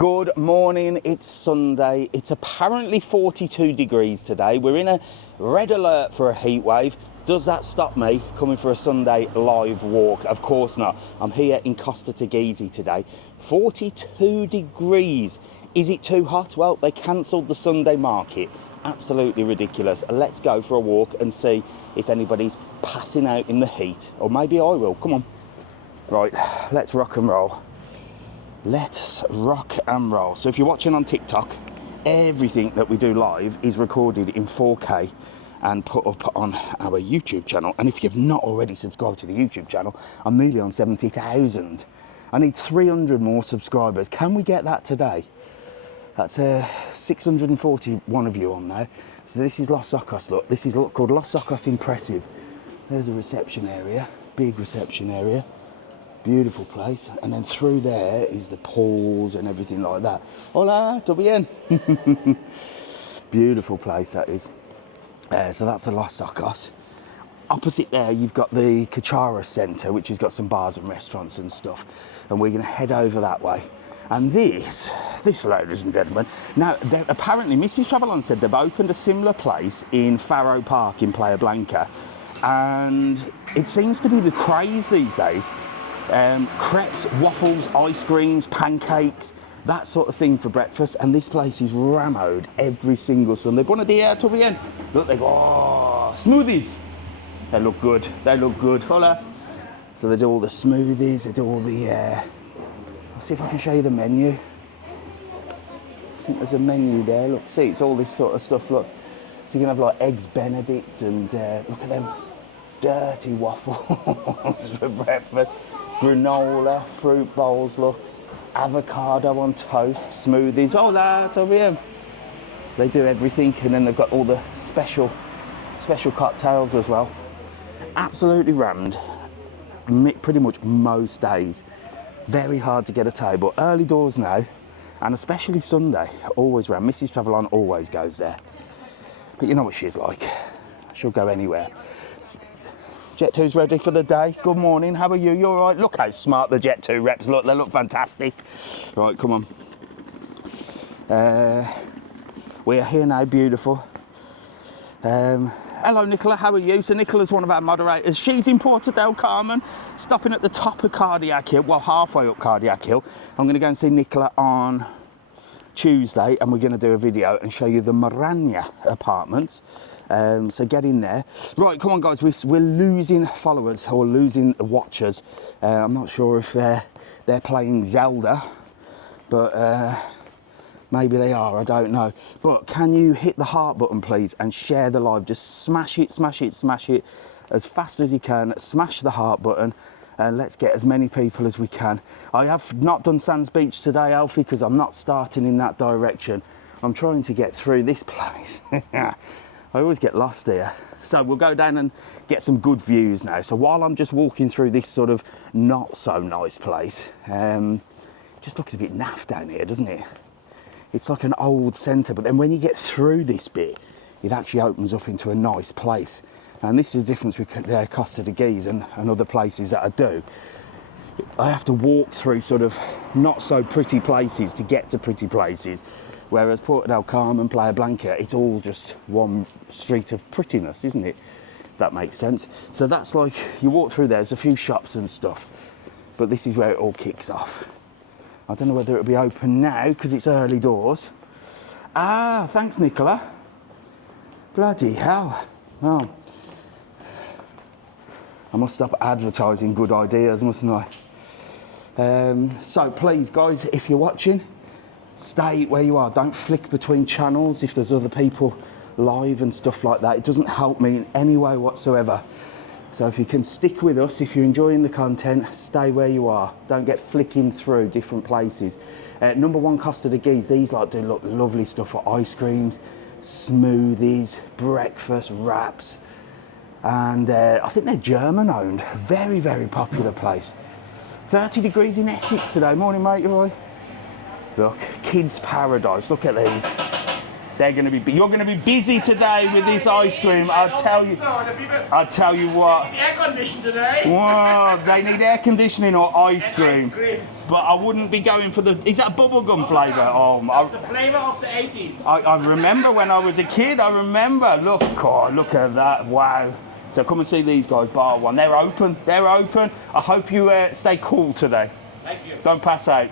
Good morning, it's Sunday. It's apparently 42 degrees today. We're in a red alert for a heat wave. Does that stop me coming for a Sunday live walk? Of course not. I'm here in Costa Teguise today. 42 degrees. Is it too hot? Well, they cancelled the Sunday market. Absolutely ridiculous. Let's go for a walk and see if anybody's passing out in the heat. Or maybe I will. Come on. Right, let's rock and roll. Let's rock and roll. So if you're watching on TikTok, everything that we do live is recorded in 4K and put up on our YouTube channel. And if you've not already subscribed to the YouTube channel, I'm nearly on 70,000. I need 300 more subscribers. Can we get that today? That's 641 of you on there. So this is Los Socos, look. This is called Los Socos Impressive. There's a reception area, big reception area. Beautiful place, and then through there is the pools and everything like that. Hola, todo bien? Beautiful place that is. So that's the Los Socos. Opposite there, you've got the Cuchara Centre, which has got some bars and restaurants and stuff. And we're going to head over that way. And this, ladies and gentlemen, now apparently Mrs. TravelON said they've opened a similar place in Faro Park in Playa Blanca, and it seems to be the craze these days. Crepes, waffles, ice creams, pancakes, that sort of thing for breakfast. And this place is rammed every single Sunday. Buenos días, todo bien? Look, they go, oh, smoothies. They look good. They look good. Hola. So they do all the smoothies. They do all the. I'll see if I can show you the menu. I think there's a menu there. Look, see, it's all this sort of stuff. Look, so you can have like eggs Benedict and look at them dirty waffles for breakfast. Granola, fruit bowls, look, avocado on toast, smoothies. Hola, todo bien. They do everything, and then they've got all the special cocktails as well. Absolutely rammed, pretty much most days. Very hard to get a table. Early doors now, and especially Sunday, always rammed. Mrs. TravelON always goes there. But you know what she's like. She'll go anywhere. Jet 2's ready for the day. Good morning, how are you? You all right? Look how smart the Jet 2 reps look. They look fantastic. Right, come on. We are here now, beautiful. Hello, Nicola, how are you? So Nicola's one of our moderators. She's in Puerto del Carmen, stopping at the top of Cardiac Hill, well, halfway up Cardiac Hill. I'm going to go and see Nicola on Tuesday, and we're going to do a video and show you the Maranya apartments. So get in there. Right, come on guys, we're losing followers or losing watchers. I'm not sure if they're playing Zelda, but maybe they are, I don't know. But can you hit the heart button please and share the live? Just smash it, smash it, smash it as fast as you can. Smash the heart button and let's get as many people as we can. I have not done Sands Beach today, Alfie, because I'm not starting in that direction. I'm trying to get through this place. I always get lost here. So we'll go down and get some good views now. So while I'm just walking through this sort of not so nice place, just looks a bit naff down here, doesn't it? It's like an old centre, but then when you get through this bit, it actually opens up into a nice place. And this is the difference with Costa Teguise and other places that I do. I have to walk through sort of not so pretty places to get to pretty places. Whereas Puerto del Carmen, Playa Blanca, it's all just one street of prettiness, isn't it? If that makes sense. So that's like, you walk through there's a few shops and stuff, but this is where it all kicks off. I don't know whether it'll be open now because it's early doors. Ah, thanks, Nicola. Bloody hell. Oh. I must stop advertising good ideas, mustn't I? So please, guys, if you're watching, stay where you are. Don't flick between channels if there's other people live and stuff like that. It doesn't help me in any way whatsoever. So if you can stick with us, if you're enjoying the content, stay where you are. Don't get flicking through different places. Number one, Costa Teguise. These like do look lovely stuff for ice creams, smoothies, breakfast, wraps. And I think they're German owned. Very, very popular place. 30 degrees in Essex today. Morning, mate, you all right? Look, kids paradise. Look at these. They're going to be. You're going to be busy today with this ice cream. I'll tell you. I'll tell you what. Air conditioning today. Whoa, they need air conditioning or ice cream. But I wouldn't be going for the. Is that bubblegum flavour? Oh, that's the flavour of the 80s. I remember when I was a kid. I remember. Look, God, look at that. Wow. So come and see these guys, bar one. They're open. They're open. I hope you stay cool today. Thank you. Don't pass out.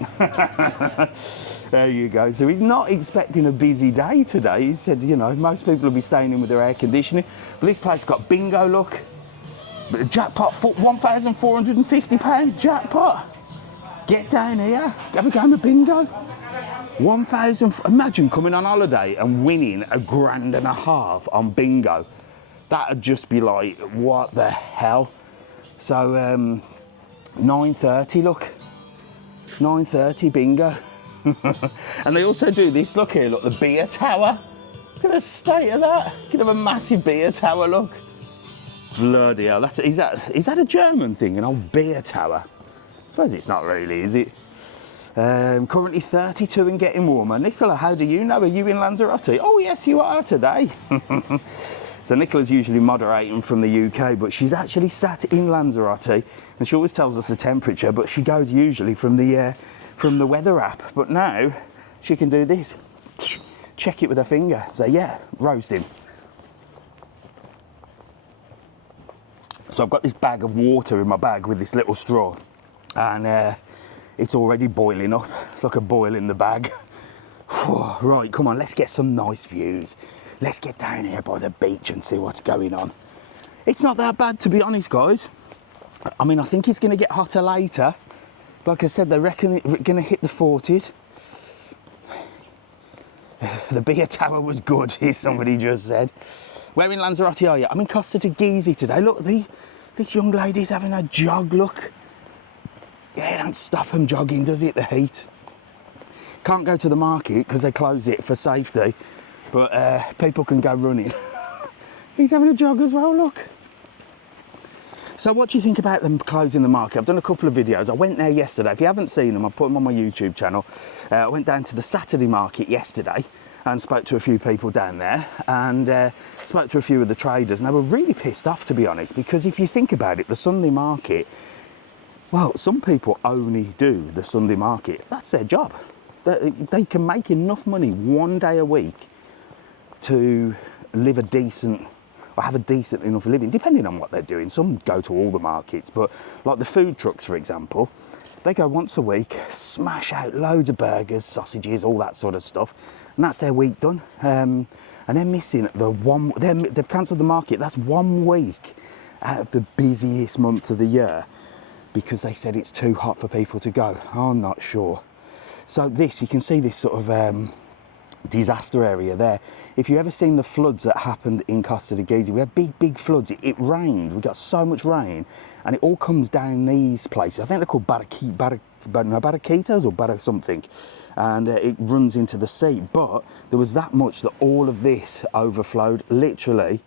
There you go. So he's not expecting a busy day today. He said, you know, most people will be staying in with their air conditioning. But this place got bingo, look. But a jackpot, £1,450 jackpot. Get down here, have a game of bingo. 1,000, imagine coming on holiday and winning £1.5 grand on bingo. That'd just be like, what the hell? So, 9:30, look. 9:30 bingo. And they also do this, look here, look, the beer tower. Look at the state of that. You can have a massive beer tower, look. Bloody hell, is that a German thing, an old beer tower? I suppose it's not really, is it? Currently 32 and getting warmer. Nicola, how do you know? Are you in Lanzarote? Oh yes, you are today. So Nicola's usually moderating from the UK, but she's actually sat in Lanzarote, and she always tells us the temperature, but she goes usually from the weather app. But now she can do this. Check it with her finger. Say, yeah, roasting. So I've got this bag of water in my bag with this little straw, and it's already boiling up. It's like a boil in the bag. Right, come on, let's get some nice views. Let's get down here by the beach and see what's going on. It's not that bad, to be honest, guys. I mean, I think it's going to get hotter later. Like I said, they reckon it's going to hit the 40s. The beer tower was good, somebody just said. Where in Lanzarote are you? I'm in Costa Teguise today. Look, this young lady's having a jog, look. Yeah, don't stop them jogging, does it, the heat? Can't go to the market because they close it for safety, but people can go running. He's having a jog as well, look. So what do you think about them closing the market? I've done a couple of videos. I went there yesterday. If you haven't seen them, I'll put them on my YouTube channel. I went down to the Saturday market yesterday and spoke to a few people down there, and spoke to a few of the traders, and they were really pissed off, to be honest, because if you think about it, the Sunday market, well, some people only do the Sunday market. That's their job. They can make enough money one day a week to live a decent, or have a decent enough living, depending on what they're doing. Some go to all the markets, but like the food trucks, for example, they go once a week, smash out loads of burgers, sausages, all that sort of stuff, and that's their week done. And they're missing they've cancelled the market. That's 1 week out of the busiest month of the year because they said it's too hot for people to go. I'm not sure. So this, you can see this sort of disaster area there. If you ever seen the floods that happened in Costa Teguise, we had big floods. It rained. We got so much rain, and it all comes down these places. I think they're called barraquitas or something, and it runs into the sea. But there was that much that all of this overflowed. Literally,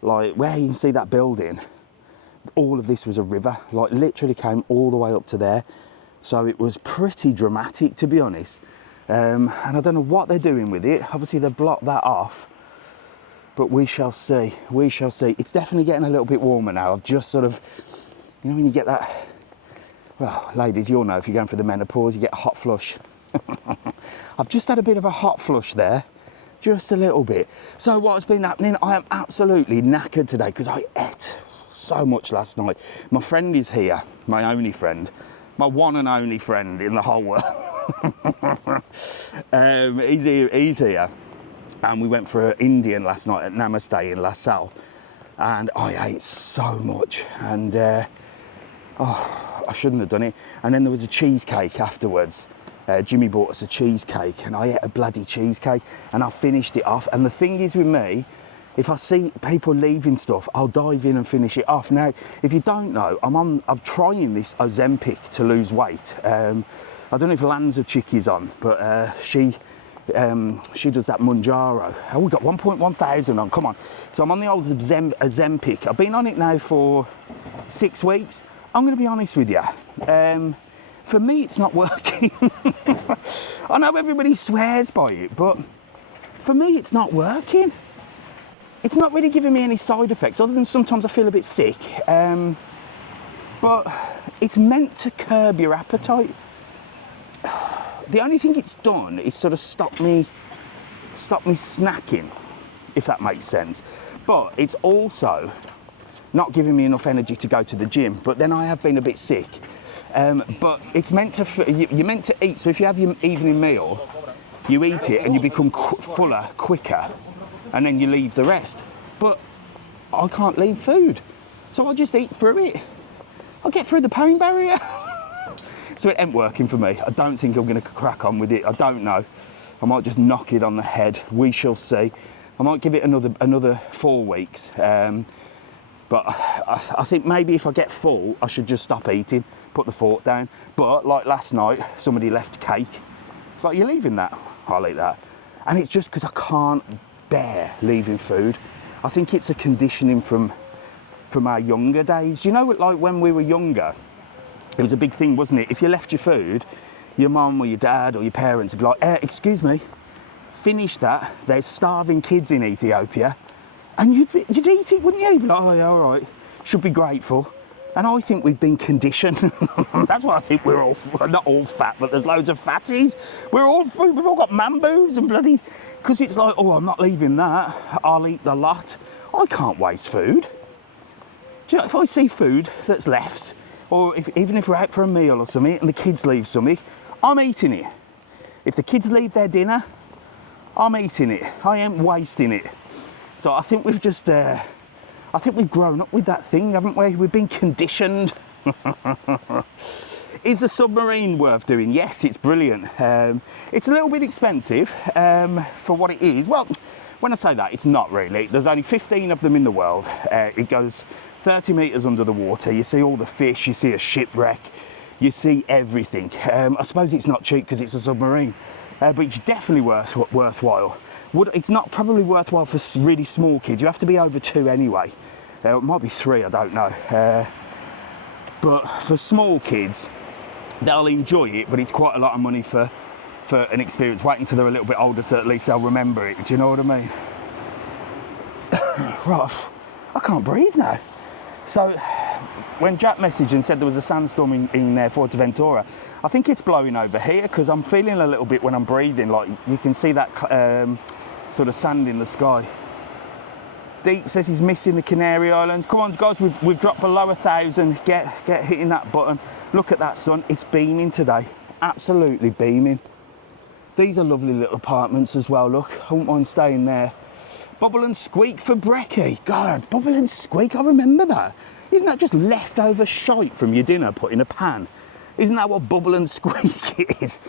like where you can see that building, all of this was a river. Like literally came all the way up to there. So it was pretty dramatic, to be honest. And I don't know what they're doing with it. Obviously they've blocked that off, but we shall see. We shall see. It's definitely getting a little bit warmer now. I've just sort of, you know, when you get that, well, ladies, you'll know if you're going through the menopause, you get a hot flush. I've just had a bit of a hot flush there, just a little bit. So what's been happening? I am absolutely knackered today because I ate so much last night. My friend is here, my only friend. My one and only friend in the whole world. He's here. And we went for an Indian last night at Namaste in La Salle. And I ate so much. And, I shouldn't have done it. And then there was a cheesecake afterwards. Jimmy bought us a cheesecake, and I ate a bloody cheesecake, and I finished it off. And the thing is with me, if I see people leaving stuff, I'll dive in and finish it off. Now, if you don't know, I'm trying this Ozempic to lose weight. I don't know if Lanza Chick is on, but she does that Manjaro. Oh, we got 1.1 thousand on, come on. So I'm on the old Ozempic. I've been on it now for 6 weeks. I'm gonna be honest with you. For me, it's not working. I know everybody swears by it, but for me, it's not working. It's not really giving me any side effects, other than sometimes I feel a bit sick. But it's meant to curb your appetite. The only thing it's done is sort of stop me snacking, if that makes sense. But it's also not giving me enough energy to go to the gym. But then I have been a bit sick. But it's meant to, you're meant to eat. So if you have your evening meal, you eat it and you become fuller quicker, and then you leave the rest. But I can't leave food, so I just eat through it. I'll get through the pain barrier. So it ain't working for me. I don't think I'm going to crack on with it. I don't know. I might just knock it on the head. We shall see. I might give it another 4 weeks. But I think maybe if I get full, I should just stop eating, put the fork down. But like last night, somebody left cake. It's like, you're leaving that? I'll eat that. And it's just because I can't bear leaving food. I think it's a conditioning from our younger days. You know, like when we were younger, it was a big thing, wasn't it? If you left your food, your mum or your dad or your parents would be like, excuse me, finish that. There's starving kids in Ethiopia. And you'd eat it, wouldn't you? You'd be like, oh yeah, all right, should be grateful. And I think we've been conditioned. That's why I think we're all, not all fat, but there's loads of fatties. We've all got man boobs and bloody, because it's like, oh, I'm not leaving that. I'll eat the lot. I can't waste food. Do you know, if I see food that's left, or even if we're out for a meal or something and the kids leave something, I'm eating it. If the kids leave their dinner, I'm eating it. I ain't wasting it. So I think we've just, I think we've grown up with that thing, haven't we? We've been conditioned. Is the submarine worth doing? Yes, it's brilliant. It's a little bit expensive for what it is. Well, when I say that, it's not really. There's only 15 of them in the world. It goes 30 metres under the water. You see all the fish, you see a shipwreck, you see everything. I suppose it's not cheap because it's a submarine, but it's definitely worthwhile. It's not probably worthwhile for really small kids. You have to be over 2 anyway. It might be 3, I don't know. But for small kids, they'll enjoy it, but it's quite a lot of money for an experience. Wait until they're a little bit older, so at least they'll remember it. Do you know what I mean? Right, I can't breathe now. So when Jack messaged and said there was a sandstorm in Fuerteventura, I think it's blowing over here because I'm feeling a little bit when I'm breathing, like you can see that sort of sand in the sky. Deep says he's missing the Canary Islands. Come on guys, we've dropped below 1,000. Get hitting that button. Look at that sun, it's beaming today. Absolutely beaming. These are lovely little apartments as well, look. I wouldn't mind staying there. Bubble and squeak for brekkie. God, bubble and squeak, I remember that. Isn't that just leftover shite from your dinner put in a pan? Isn't that what bubble and squeak is?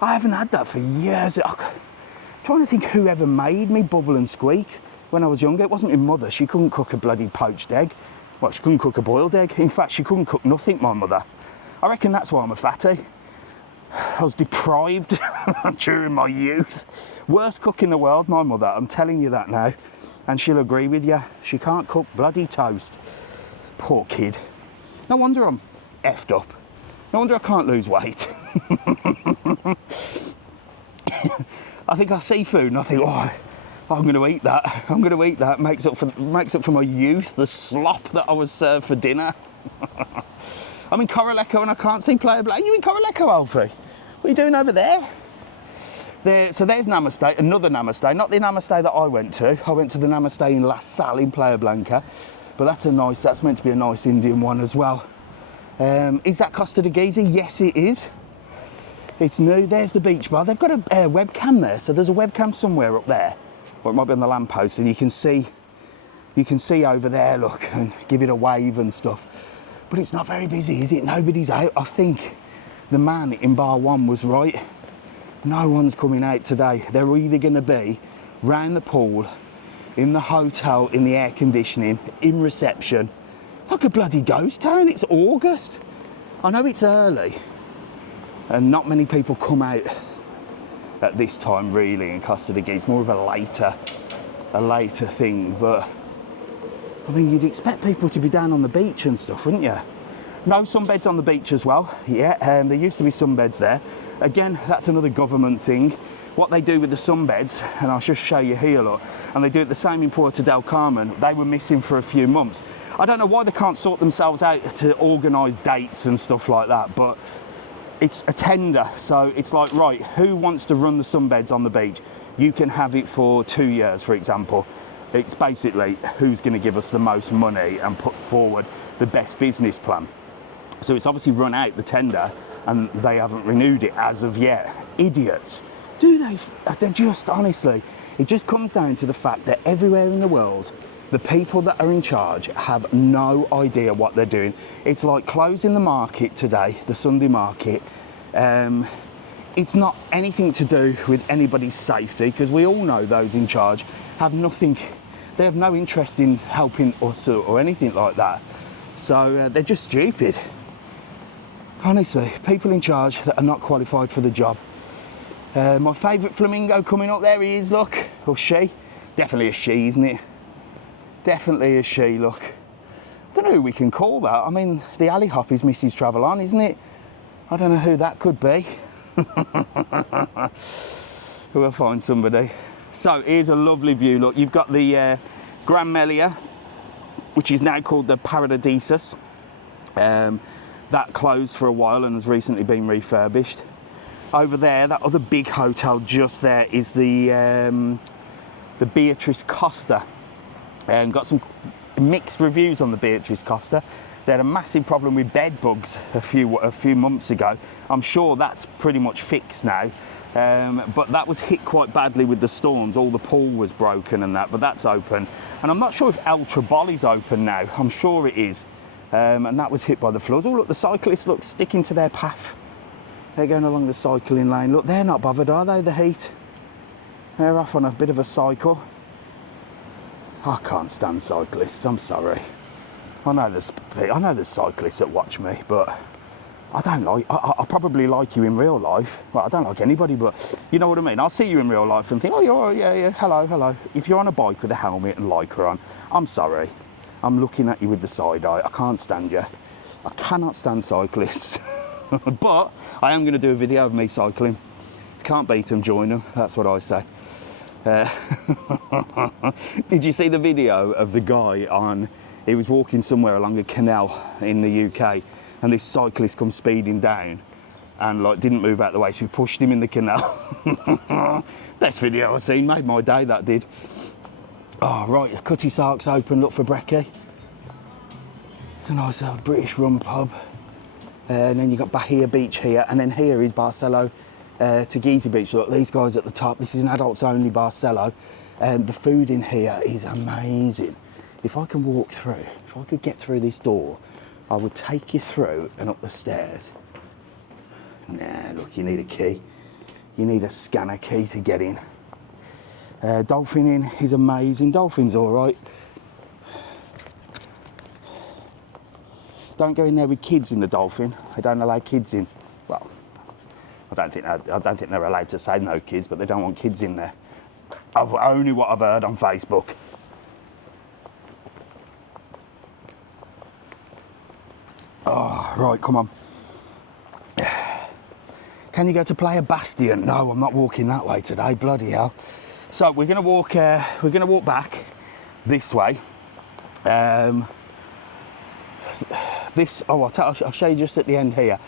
I haven't had that for years. I'm trying to think who ever made me bubble and squeak when I was younger. It wasn't my mother. She couldn't cook a bloody poached egg. Well, she couldn't cook a boiled egg. In fact, she couldn't cook nothing, my mother. I reckon that's why I'm a fatty. I was deprived during my youth. Worst cook in the world, my mother, I'm telling you that now. And she'll agree with you. She can't cook bloody toast. Poor kid. No wonder I'm effed up. No wonder I can't lose weight. I think I see food and I think, oh, I'm going to eat that. I'm going to eat that. Makes up for my youth, the slop that I was served for dinner. I'm in Coraleco and I can't see Playa Blanca. Are you in Coraleco, Alfie? What are you doing over there? So there's Namaste, another Namaste, not the Namaste that I went to. I went to the Namaste in La Salle in Playa Blanca, but that's meant to be a nice Indian one as well. Is that Costa Teguise? Yes, it is. It's new. There's the beach bar. They've got a webcam there, so there's a webcam somewhere up there. Or it might be on the lamppost, and you can see over there, look, and give it a wave and stuff. But it's not very busy, is it? Nobody's out. I think the man in bar 1 was right. No one's coming out today. They're either going to be round the pool, in the hotel, in the air conditioning, in reception. It's like a bloody ghost town. It's August. I know it's early and not many people come out at this time really in Costa Teguise. It's more of a later thing, but I mean, you'd expect people to be down on the beach and stuff, wouldn't you? No sunbeds on the beach as well. Yeah, there used to be sunbeds there. Again, that's another government thing. What they do with the sunbeds, and I'll just show you here, look, and they do it the same in Puerto del Carmen. They were missing for a few months. I don't know why they can't sort themselves out to organise dates and stuff like that, but it's a tender. So it's like, right, who wants to run the sunbeds on the beach? You can have it for 2 years, for example. It's basically who's going to give us the most money and put forward the best business plan. So it's obviously run out, the tender, and they haven't renewed it as of yet. Idiots. Do they? They're just, honestly, it just comes down to the fact that everywhere in the world, the people that are in charge have no idea what they're doing. It's like closing the market today, the Sunday market. It's not anything to do with anybody's safety, because we all know those in charge have nothing, they have no interest in helping us or anything like that. So they're just stupid. Honestly, people in charge that are not qualified for the job. My favourite flamingo coming up, there he is, look. Or she. Definitely a she, isn't it? Definitely a she, look. I don't know who we can call that. I mean, the alley hop is Mrs. TravelON, isn't it? I don't know who that could be. We'll find somebody. So here's a lovely view, look. You've got the Gran Melia, which is now called the Paradisus. That closed for a while and has recently been refurbished. Over there, that other big hotel just there is the Beatrice Costa. Got some mixed reviews on the Beatrice Costa. They had a massive problem with bed bugs a few months ago. I'm sure that's pretty much fixed now. But that was hit quite badly with the storms. All the pool was broken and that, but that's open. And I'm not sure if El Traboli's open now. I'm sure it is. And that was hit by the floods. Oh, look, the cyclists, look, sticking to their path. They're going along the cycling lane. Look, they're not bothered, are they, the heat? They're off on a bit of a cycle. I can't stand cyclists, I'm sorry. I know there's cyclists that watch me, but I don't like, I probably like you in real life. Well, I don't like anybody, but you know what I mean? I'll see you in real life and think, oh, you're all right, yeah, hello. If you're on a bike with a helmet and Lycra on, I'm sorry. I'm looking at you with the side eye. I can't stand you. I cannot stand cyclists. But I am going to do a video of me cycling. Can't beat them, join them. That's what I say. Did you see the video of the guy he was walking somewhere along a canal in the UK, and this cyclist comes speeding down and like didn't move out the way, so he pushed him in the canal. Best video I've seen, made my day, that did. Oh right, the Cutty Sark's open, look for brekkie. It's a nice British rum pub. And then you've got Bahia Beach here, and then here is Barcelo Teguise Beach. Look, these guys at the top, this is an adults only Barcelo. The food in here is amazing. If I can walk through, if I could get through this door, I would take you through and up the stairs. Nah, look, you need a key. You need a scanner key to get in. Dolphin Inn is amazing. Dolphin's all right. Don't go in there with kids in the Dolphin. They don't allow kids in. Well, I don't think they're allowed to say no kids, but they don't want kids in there. Only what I've heard on Facebook. Oh, right, come on. Can you go to Playa Bastion? No, I'm not walking that way today. Bloody hell. So we're gonna walk back this way. I'll show you just at the end here.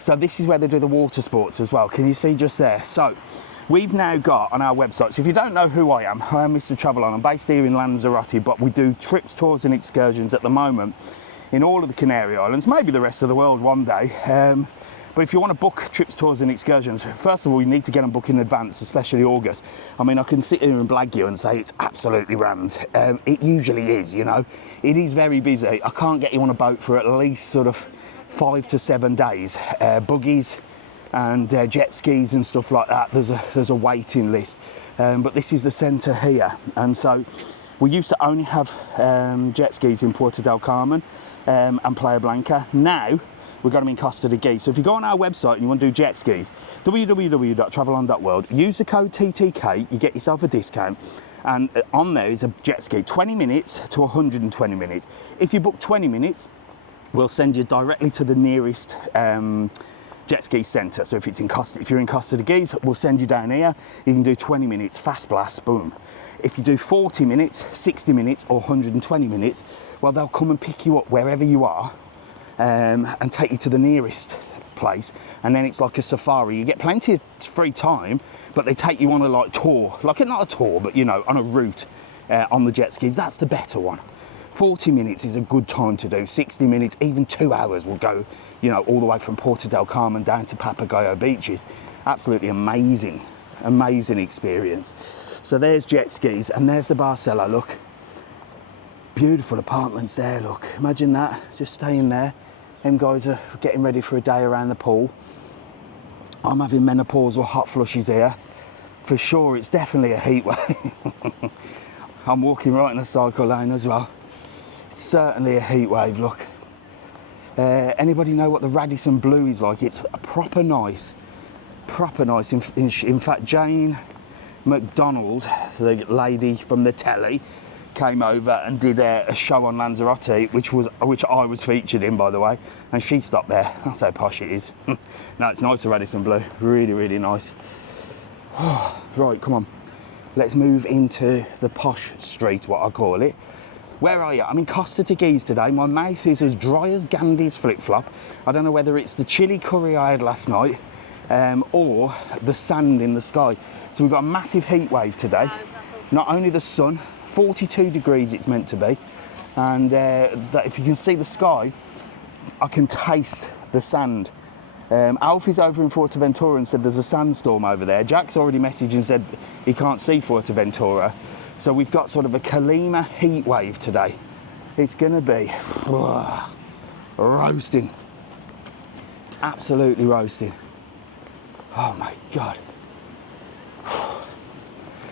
So this is where they do the water sports as well. Can you see just there? So we've now got on our website, so if you don't know who I am Mr. TravelON. I'm based here in Lanzarote, but we do trips, tours and excursions at the moment in all of the Canary Islands, maybe the rest of the world one day. But if you want to book trips, tours and excursions, first of all, you need to get them booked in advance, especially August. I mean, I can sit here and blag you and say it's absolutely rammed. It usually is, you know. It is very busy. I can't get you on a boat for at least sort of 5 to 7 days. Buggies and jet skis and stuff like that, there's a waiting list. But this is the centre here. And so we used to only have jet skis in Puerto del Carmen and Playa Blanca. Now, we've got them in Costa Teguise. So if you go on our website and you want to do jet skis, www.travelon.world, use the code TTK, you get yourself a discount. And on there is a jet ski, 20 minutes to 120 minutes. If you book 20 minutes, we'll send you directly to the nearest jet ski centre. So if you're in Costa Teguise, we'll send you down here. You can do 20 minutes, fast blast, boom. If you do 40 minutes, 60 minutes, or 120 minutes, well, they'll come and pick you up wherever you are and take you to the nearest place. And then it's like a safari. You get plenty of free time, but they take you on a like tour, like not a tour, but you know, on a route on the jet skis. That's the better one. 40 minutes is a good time to do. 60 minutes, even 2 hours will go, you know, all the way from Porto del Carmen down to Papagayo beaches. Absolutely amazing, amazing experience. So there's jet skis, and there's the Barcelo, look. Beautiful apartments there, look. Imagine that, just staying there. Them guys are getting ready for a day around the pool. I'm having menopausal hot flushes here. For sure, it's definitely a heat wave. I'm walking right in the cycle lane as well. It's certainly a heat wave, look. Anybody know what the Radisson Blue is like? It's proper nice, proper nice. In fact, Jane McDonald, the lady from the telly, came over and did a show on Lanzarote, which I was featured in, by the way, and she stopped there. That's how posh it is. No, it's nice, the Radisson Blue. Really, really nice. Right, come on. Let's move into the posh street, what I call it. Where are you? I'm in Costa Teguise today. My mouth is as dry as Gandhi's flip-flop. I don't know whether it's the chili curry I had last night or the sand in the sky. So we've got a massive heat wave today. Not only the sun, 42 degrees it's meant to be. And that if you can see the sky, I can taste the sand. Alfie's over in Fuerteventura and said there's a sandstorm over there. Jack's already messaged and said he can't see Fuerteventura. So we've got sort of a Calima heat wave today. It's gonna be roasting. Absolutely roasting. Oh my God.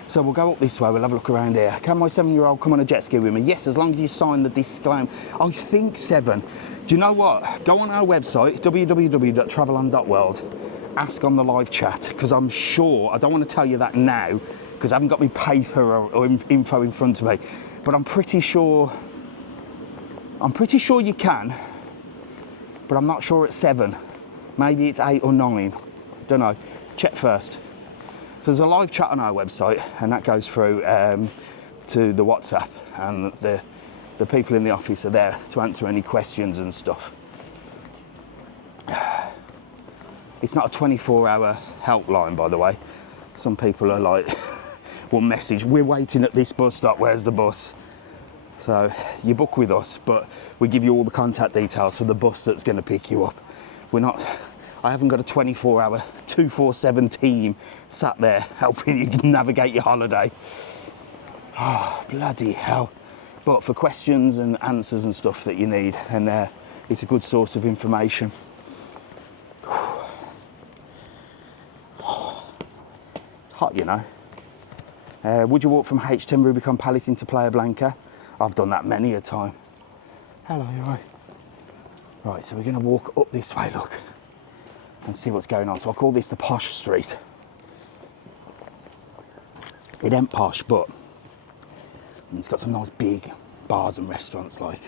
So we'll go up this way, we'll have a look around here. Can my 7-year-old come on a jet ski with me? Yes, as long as you sign the disclaimer. I think 7. Do you know what? Go on our website, www.travelon.world, ask on the live chat, because I'm sure, I don't want to tell you that now, because I haven't got my paper or info in front of me, but I'm pretty sure you can, but I'm not sure at 7. Maybe it's 8 or 9. Don't know. Check first. So there's a live chat on our website, and that goes through to the WhatsApp, and the people in the office are there to answer any questions and stuff. It's not a 24-hour helpline, by the way. Some people are like, will message, we're waiting at this bus stop, where's the bus? So you book with us, but we give you all the contact details for the bus that's going to pick you up. I haven't got a 24-hour, 247 team sat there helping you navigate your holiday. Oh, bloody hell. But for questions and answers and stuff that you need, and it's a good source of information. It's hot, you know. Would you walk from H10 Rubicon Palace into Playa Blanca? I've done that many a time. Hello, you all right? Right, so we're going to walk up this way, look, and see what's going on. So I call this the posh street. It ain't posh, but it's got some nice big bars and restaurants, like.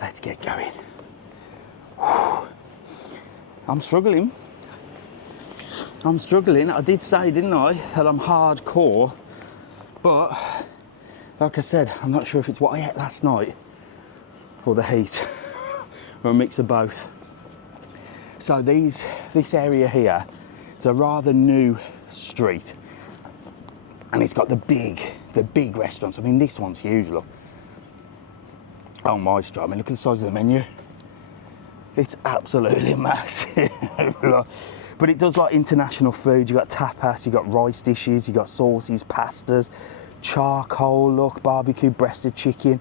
Let's get going. I'm struggling. I did say, didn't I, that I'm hardcore, but like I said, I'm not sure if it's what I ate last night or the heat or a mix of both. So this area here is a rather new street, and it's got the big restaurants. I mean, this one's huge, look. Oh my God, I mean, look at the size of the menu. It's absolutely massive. But it does like international food. You got tapas, you got rice dishes, you got sauces, pastas, charcoal, look, barbecue, breasted chicken,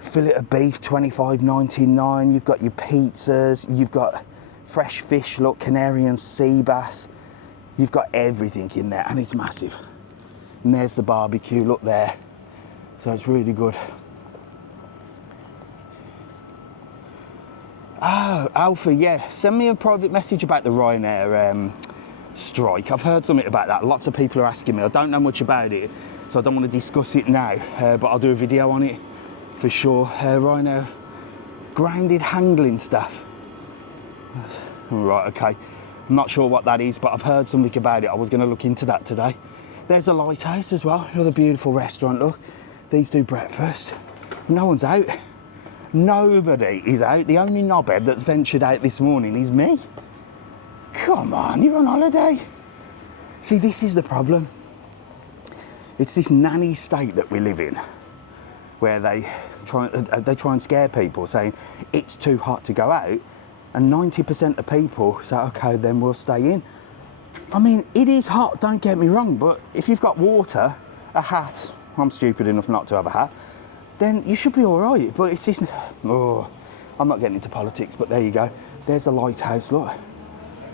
fillet of beef, $25.99. You've got your pizzas, you've got fresh fish, look, Canary and sea bass. You've got everything in there, and it's massive. And there's the barbecue, look there. So it's really good. Oh, Alpha, yeah. Send me a private message about the Ryanair strike. I've heard something about that. Lots of people are asking me. I don't know much about it, so I don't want to discuss it now, but I'll do a video on it for sure. Ryanair grounded handling staff. Right, okay. I'm not sure what that is, but I've heard something about it. I was going to look into that today. There's a lighthouse as well, another beautiful restaurant, look. These do breakfast. No one's out. Nobody is out. The only knobhead that's ventured out this morning is me. Come on, you're on holiday. See, this is the problem. It's this nanny state that we live in, where they try and scare people, saying it's too hot to go out, and 90% of people say, okay, then we'll stay in. I mean, it is hot, don't get me wrong, but if you've got water, a hat, I'm stupid enough not to have a hat, then you should be all right. But it's this, oh, I'm not getting into politics, but there you go. There's the lighthouse, look.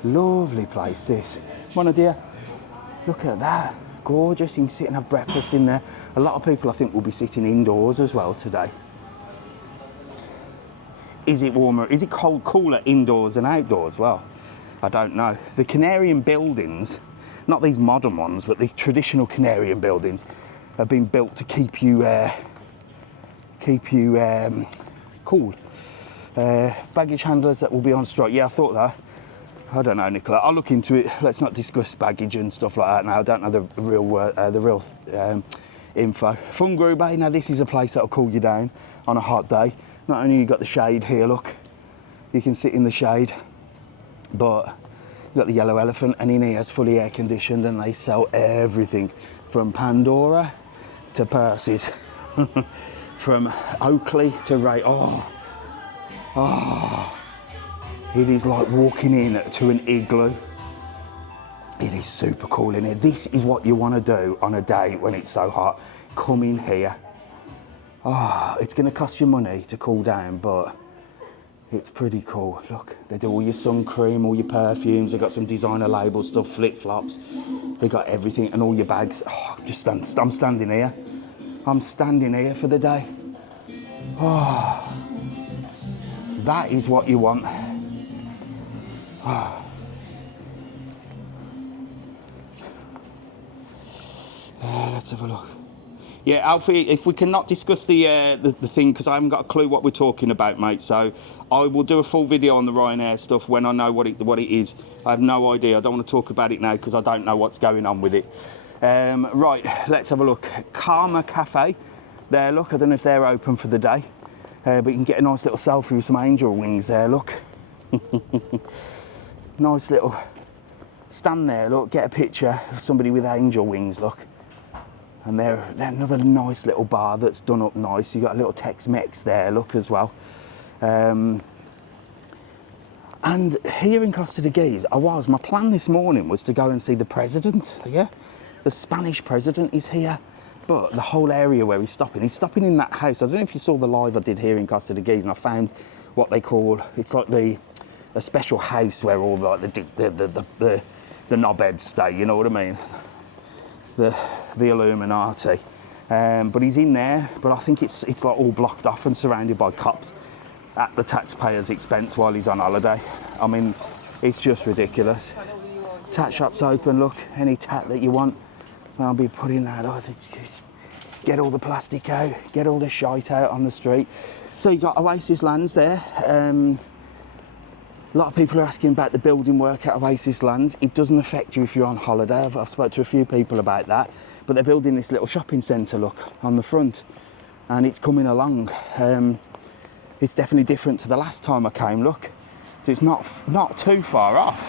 Lovely place, this. Wanna dear? Look at that. Gorgeous, you can sit and have breakfast in there. A lot of people, I think, will be sitting indoors as well today. Is it warmer? Is it cooler indoors than outdoors? Well, I don't know. The Canarian buildings, not these modern ones, but the traditional Canarian buildings, have been built to keep you cool. Baggage handlers that will be on strike. Yeah, I thought that. I don't know, Nicola. I'll look into it. Let's not discuss baggage and stuff like that now. I don't know the real info. Fungrube. Now this is a place that'll cool you down on a hot day. Not only you got the shade here, look, you can sit in the shade, but you got the Yellow Elephant, and in here it's fully air conditioned, and they sell everything from Pandora to Percy's, from Oakley to Ray. It is like walking in to an igloo. It is super cool in here. This is what you want to do on a day when it's so hot. Come in here. It's going to cost you money to cool down, but it's pretty cool. Look, they do all your sun cream, all your perfumes. They got some designer label stuff, flip-flops. They got everything, and all your bags. I'm standing here. I'm standing here for the day. That is what you want. Let's have a look. Yeah, Alfie, if we cannot discuss the thing, because I haven't got a clue what we're talking about, mate, so I will do a full video on the Ryanair stuff when I know what it is. I have no idea. I don't want to talk about it now because I don't know what's going on with it. Right, let's have a look. Calima Cafe. There, look, I don't know if they're open for the day, but you can get a nice little selfie with some angel wings there, look. Nice little stand there, look, get a picture of somebody with angel wings, look. And they're another nice little bar that's done up nice. You got a little Tex-Mex there, look, as well. And here in Costa Teguise, my plan this morning was to go and see the president, yeah? The Spanish president is here, but the whole area where he's stopping in that house. I don't know if you saw the live I did here in Costa Teguise, and I found what they call, it's like a special house where all the knobheads stay, you know what I mean? The Illuminati. But he's in there, but I think it's like all blocked off and surrounded by cops at the taxpayer's expense while he's on holiday. I mean, it's just ridiculous. Tat shop's open, look, any tat that you want. I'll be putting that on. Get all the plastic out, get all the shite out on the street. So you got Oasis Lands there. A lot of people are asking about the building work at Oasis Lands. It doesn't affect you if you're on holiday. I've spoken to a few people about that, but they're building this little shopping centre, look, on the front, and it's coming along. It's definitely different to the last time I came, look. So it's not too far off.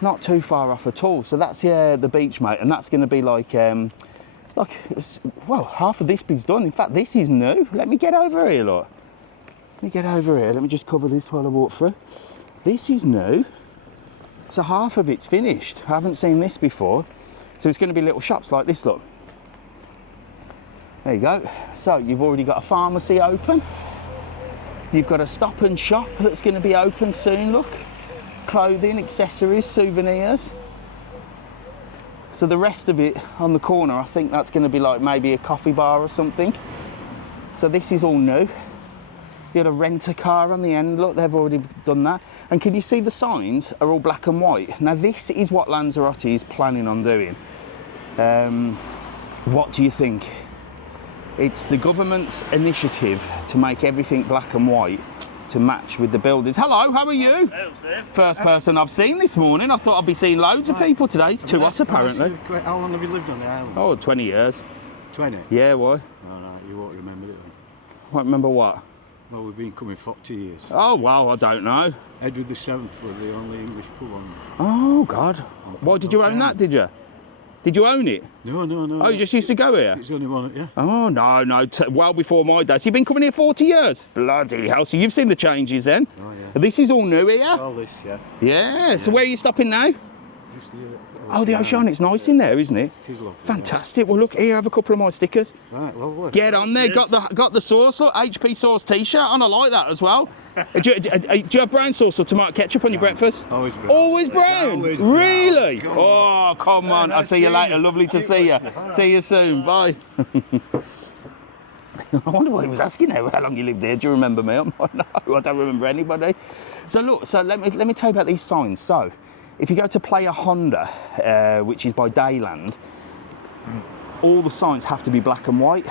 Not too far off at all. So that's the beach, mate, and that's going to be like, well, half of this bit's done. In fact, this is new. Let me get over here, look. Let me get over here. Let me just cover this while I walk through. This is new. So half of it's finished. I haven't seen this before. So it's going to be little shops like this, look. There you go. So you've already got a pharmacy open. You've got a Stop and Shop that's going to be open soon, look. Clothing, accessories, souvenirs. So the rest of it on the corner, I think that's going to be like maybe a coffee bar or something. So this is all new. You had a rent-a-car on the end, look, they've already done that. And can you see the signs are all black and white? Now this is what Lanzarote is planning on doing. What do you think? It's the government's initiative to make everything black and white to match with the buildings. Hello, how are you? Hello, Steve. First person I've seen this morning. I thought I'd be seeing loads of people today. It's too hot apparently. How long have you lived on the island? Oh, 20 years. 20? Yeah, why? Oh, no, you won't remember it then. Won't remember what? Well, we've been coming 40 years. Oh, well, I don't know. Edward VII was the only English pub on. Oh, God. Why, did you own that, did you? Did you own it? No, no, no. Oh, you just used to go here? It's the only one, yeah. Oh, no, well before my day. So you've been coming here 40 years? Bloody hell. So you've seen the changes then? Oh, yeah. This is all new here? All this, yeah. Yeah. So where are you stopping now? Just Oh, the ocean. It's nice in there, isn't it? It is lovely. Fantastic. Well, look, here, have a couple of my stickers. Right, lovely. Get on there. Cheers. Got the sauce, look, HP sauce t-shirt on. I like that as well. do you have brown sauce or tomato ketchup on your breakfast? Always brown. Always brown? Always brown. Really? Come Oh, come on. I'll nice see you seeing later. you. Lovely to see you. See you soon. Bye. I wonder what he was asking how long you lived here. Do you remember me? No, I don't remember anybody. So look, let me tell you about these signs. So, if you go to Playa Honda, which is by Dayland, all the signs have to be black and white.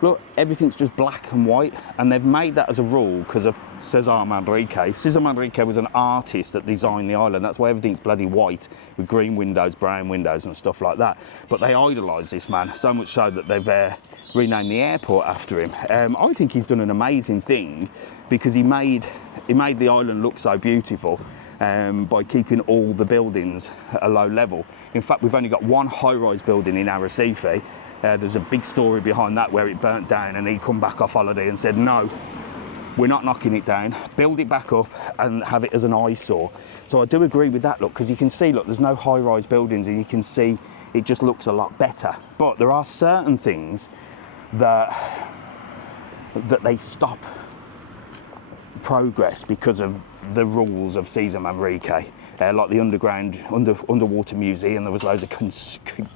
Look, everything's just black and white, and they've made that as a rule because of Cesar Manrique. Cesar Manrique was an artist that designed the island. That's why everything's bloody white with green windows, brown windows and stuff like that. But they idolise this man, so much so that they've renamed the airport after him. I think he's done an amazing thing because he made the island look so beautiful by keeping all the buildings at a low level. In fact, we've only got one high-rise building in Arrecife. There's a big story behind that where it burnt down and he come back off holiday and said, no, we're not knocking it down, build it back up and have it as an eyesore. So I do agree with that, look, because you can see, look, there's no high-rise buildings and you can see it just looks a lot better. But there are certain things that they stop progress because of the rules of Cesar Manrique. Like the underwater museum, there was loads of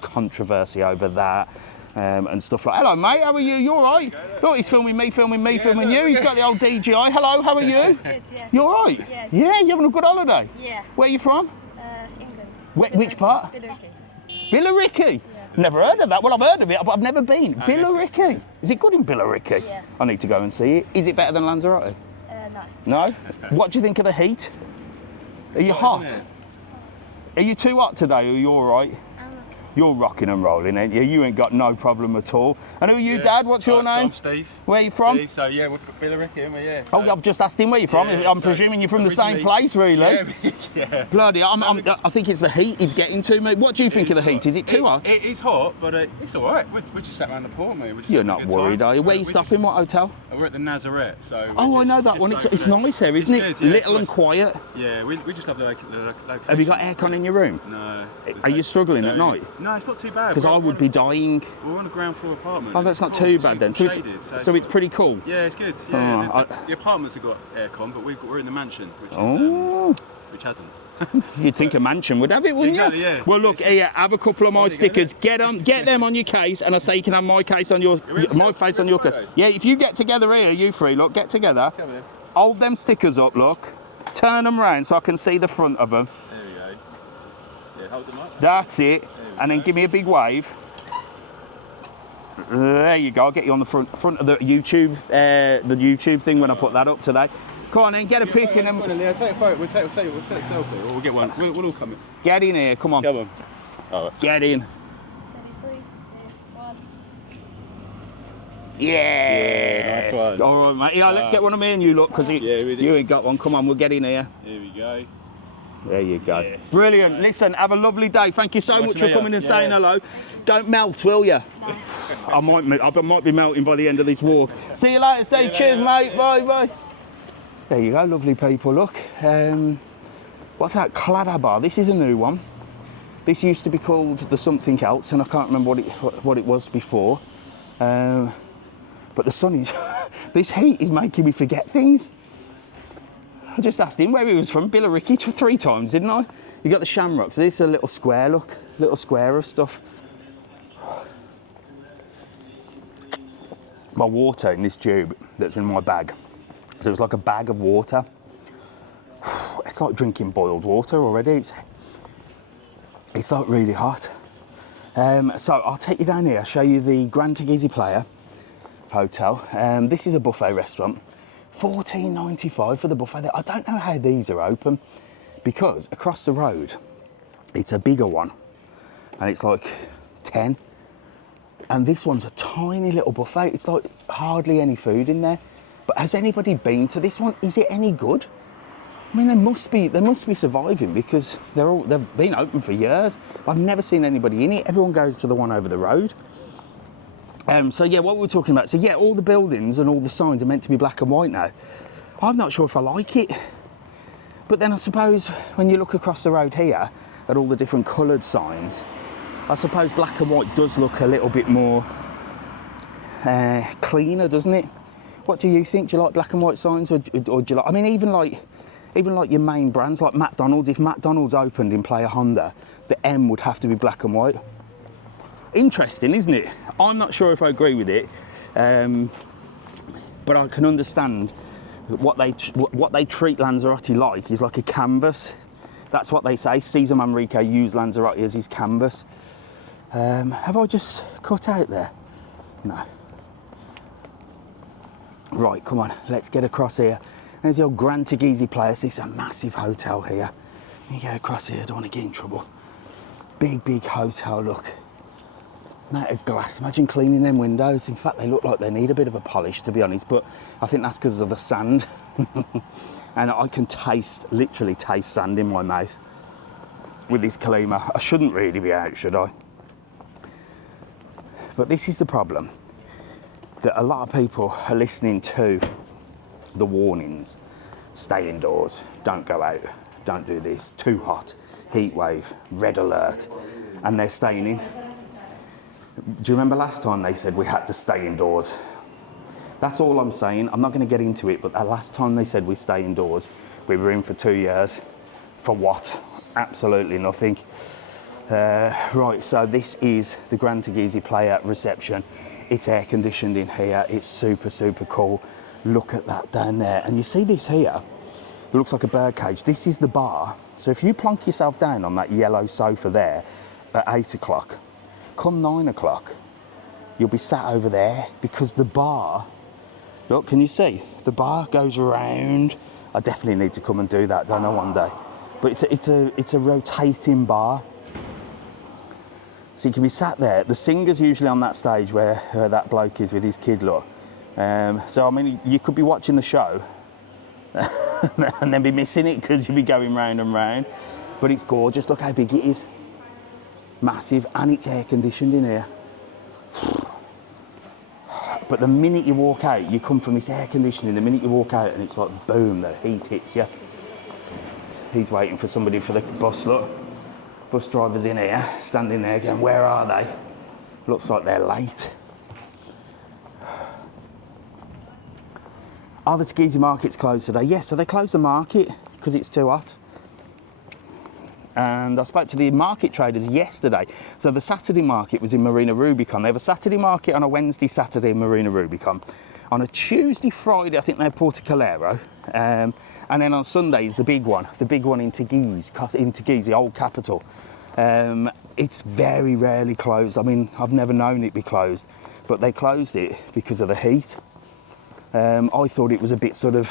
controversy over that and stuff like. Hello, mate. How are you? You all right? Look, he's filming me, filming you. He's got the old DJI. Hello, how are you? Good, yeah. You all right? Yeah. Yeah, you having a good holiday? Yeah. Where are you from? England. Which part? Billericay. Billericay. Yeah. Never heard of that. Well, I've heard of it, but I've never been. Billericay. Is it good in Billericay? Yeah. I need to go and see it. Is it better than Lanzarote? No. No? What do you think of the heat? Are you hot? Are you too hot today, or are you all right? I'm okay. You're rocking and rolling, ain't you? You ain't got no problem at all. And who are you, Dad? What's your So name? I'm Steve. Where are you from? Steve, so yeah, we're Billericay, aren't we? Yeah. So, Oh, I've just asked him where you're from. yeah, I'm so presuming you're from the same originally- place, really. Yeah, yeah. Bloody, I think it's the heat he's getting to me. What do you think of the heat? Is it too hot? It is hot, but it's all right. We're just sat around the port, mate. We're just You're having a not good worried, time. are you? Where are you We're stopping? What hotel? We're at the Nazareth, so. Oh, I know that just one. It's over there. nice there, isn't it? It's good, yeah, Little and it's nice. quiet. Yeah, we just love the location. Have you got aircon in your room? No. Are you struggling at night? No, it's not too bad. Because I would be dying. We're on a ground floor apartment. Oh, that's not It's too cool. bad then. It's So shaded, it's pretty cool. Yeah, it's good. Yeah, Oh, the apartments have got aircon, but we're in the mansion, which is Oh. which hasn't. You'd think a mansion would have it, wouldn't Exactly, you? yeah. Well, look, here, have a couple of my stickers. Get them on your case, and I say you can have my case on your, my face on your case. Yeah, if you get together here, you three, look, get together. Come here. Hold them stickers up, look. Turn them round so I can see the front of them. There we go. Yeah, hold them up. That's it. And then give me a big wave. There you go. I'll get you on the front of the YouTube thing when I put that up today. Come on then, get a pic and then Yeah, take a photo. We'll take a selfie, or we'll get one. We'll all come in. get in here. Come on. Come on. All right. Get in. 3, 2, 1. Yeah. Nice one. All right, mate. Yeah, let's get one of me and you, look, because we do. you ain't got one. Come on, we'll get in here. Here we go. There you go. Yes. Brilliant. Listen, have a lovely day. Thank you so Nice much to for meet coming you. and saying Yeah. hello. Don't melt, will you? I might be melting by the end of this walk. See you later, Steve. Cheers, mate. Bye, bye. There you go, lovely people. Look, what's that? Clada Bar. This is a new one. This used to be called the something else, and I can't remember what it was before. But the sun is, this heat is making me forget things. I just asked him where he was from, Billericay, 3 times, didn't I? You got the shamrocks. This is a little square, look. Little square of stuff. My water in this tube that's in my bag. So it's like a bag of water. It's like drinking boiled water already. It's like really hot. So I'll take you down here, I'll show you the Costa Teguise Playa Hotel. This is a buffet restaurant. $14.95 for the buffet. I don't know how these are open because across the road it's a bigger one and it's like 10, and this one's a tiny little buffet. It's like hardly any food in there. But has anybody been to this one? Is it any good? I mean, they must be surviving because they've been open for years. I've never seen anybody in it. Everyone goes to the one over the road. So yeah, what we're talking about. So yeah, all the buildings and all the signs are meant to be black and white now. I'm not sure if I like it. But then I suppose when you look across the road here at all the different coloured signs, I suppose black and white does look a little bit more cleaner, doesn't it? What do you think? Do you like black and white signs, or do you like? I mean, even like your main brands like McDonald's. If McDonald's opened in Playa Honda, the M would have to be black and white. Interesting, isn't it? I'm not sure if I agree with it, but I can understand what they treat Lanzarote like is like a canvas. That's what they say. Cesar Manrique used Lanzarote as his canvas. Have I just cut out there? No. Right, come on, let's get across here. There's the old Costa Teguise Playa. This is a massive hotel here. You get across here, don't want to get in trouble. Big hotel, look. Amount of glass, imagine cleaning them windows. In fact, they look like they need a bit of a polish, to be honest, but I think that's because of the sand. And I can literally taste sand in my mouth with this Calima. I shouldn't really be out, should I? But this is the problem, that a lot of people are listening to the warnings. Stay indoors, don't go out, don't do this, too hot, heat wave, red alert, and they're staying in. Do you remember last time they said we had to stay indoors? That's all I'm saying. I'm not going to get into it, but the last time they said we stay indoors, we were in for 2 years. For what? Absolutely nothing. Right, so this is the Costa Teguise Playa reception. It's air conditioned in here. It's super cool. Look at that down there. And you see this here? It looks like a bird cage. This is the bar. So if you plonk yourself down on that yellow sofa there at 8 o'clock, come 9 o'clock, you'll be sat over there because the bar, look, can you see? The bar goes around. I definitely need to come and do that, don't I, one day. But it's a rotating bar. So you can be sat there. The singer's usually on that stage where that bloke is with his kid, look. So, I mean, you could be watching the show and then be missing it because you'll be going round and round. But it's gorgeous. Look how big it is. Massive, and it's air conditioned in here. But the minute you walk out, you come from this air conditioning, the minute you walk out and it's like boom, the heat hits you. He's waiting for somebody for the bus, look. Bus driver's in here, standing there going, where are they? Looks like they're late. Are the Teguise markets closed today? Yes, so they closed the market because it's too hot. And I spoke to the market traders yesterday. So the Saturday market was in Marina Rubicon. They have a Saturday market on a Wednesday, Saturday in Marina Rubicon. On a Tuesday, Friday, I think they have Porto Calero. And then on Sundays, the big one in Teguise, the old capital. It's very rarely closed. I mean, I've never known it be closed, but they closed it because of the heat. I thought it was a bit sort of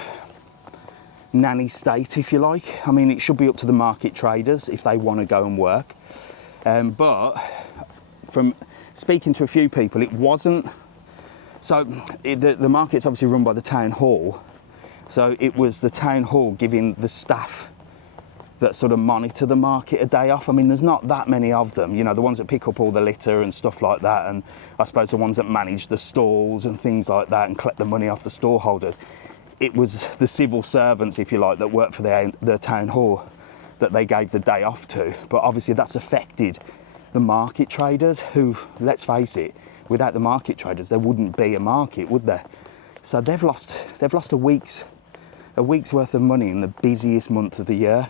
nanny state, if you like. I mean, it should be up to the market traders if they want to go and work. But from speaking to a few people, it wasn't. So the market's obviously run by the town hall. So it was the town hall giving the staff that sort of monitor the market a day off. I mean, there's not that many of them, you know, the ones that pick up all the litter and stuff like that, and I suppose the ones that manage the stalls and things like that and collect the money off the store holders. It was the civil servants, if you like, that worked for the town hall that they gave the day off to. But obviously that's affected the market traders who, let's face it, without the market traders, there wouldn't be a market, would there? So they've lost a week's worth of money in the busiest month of the year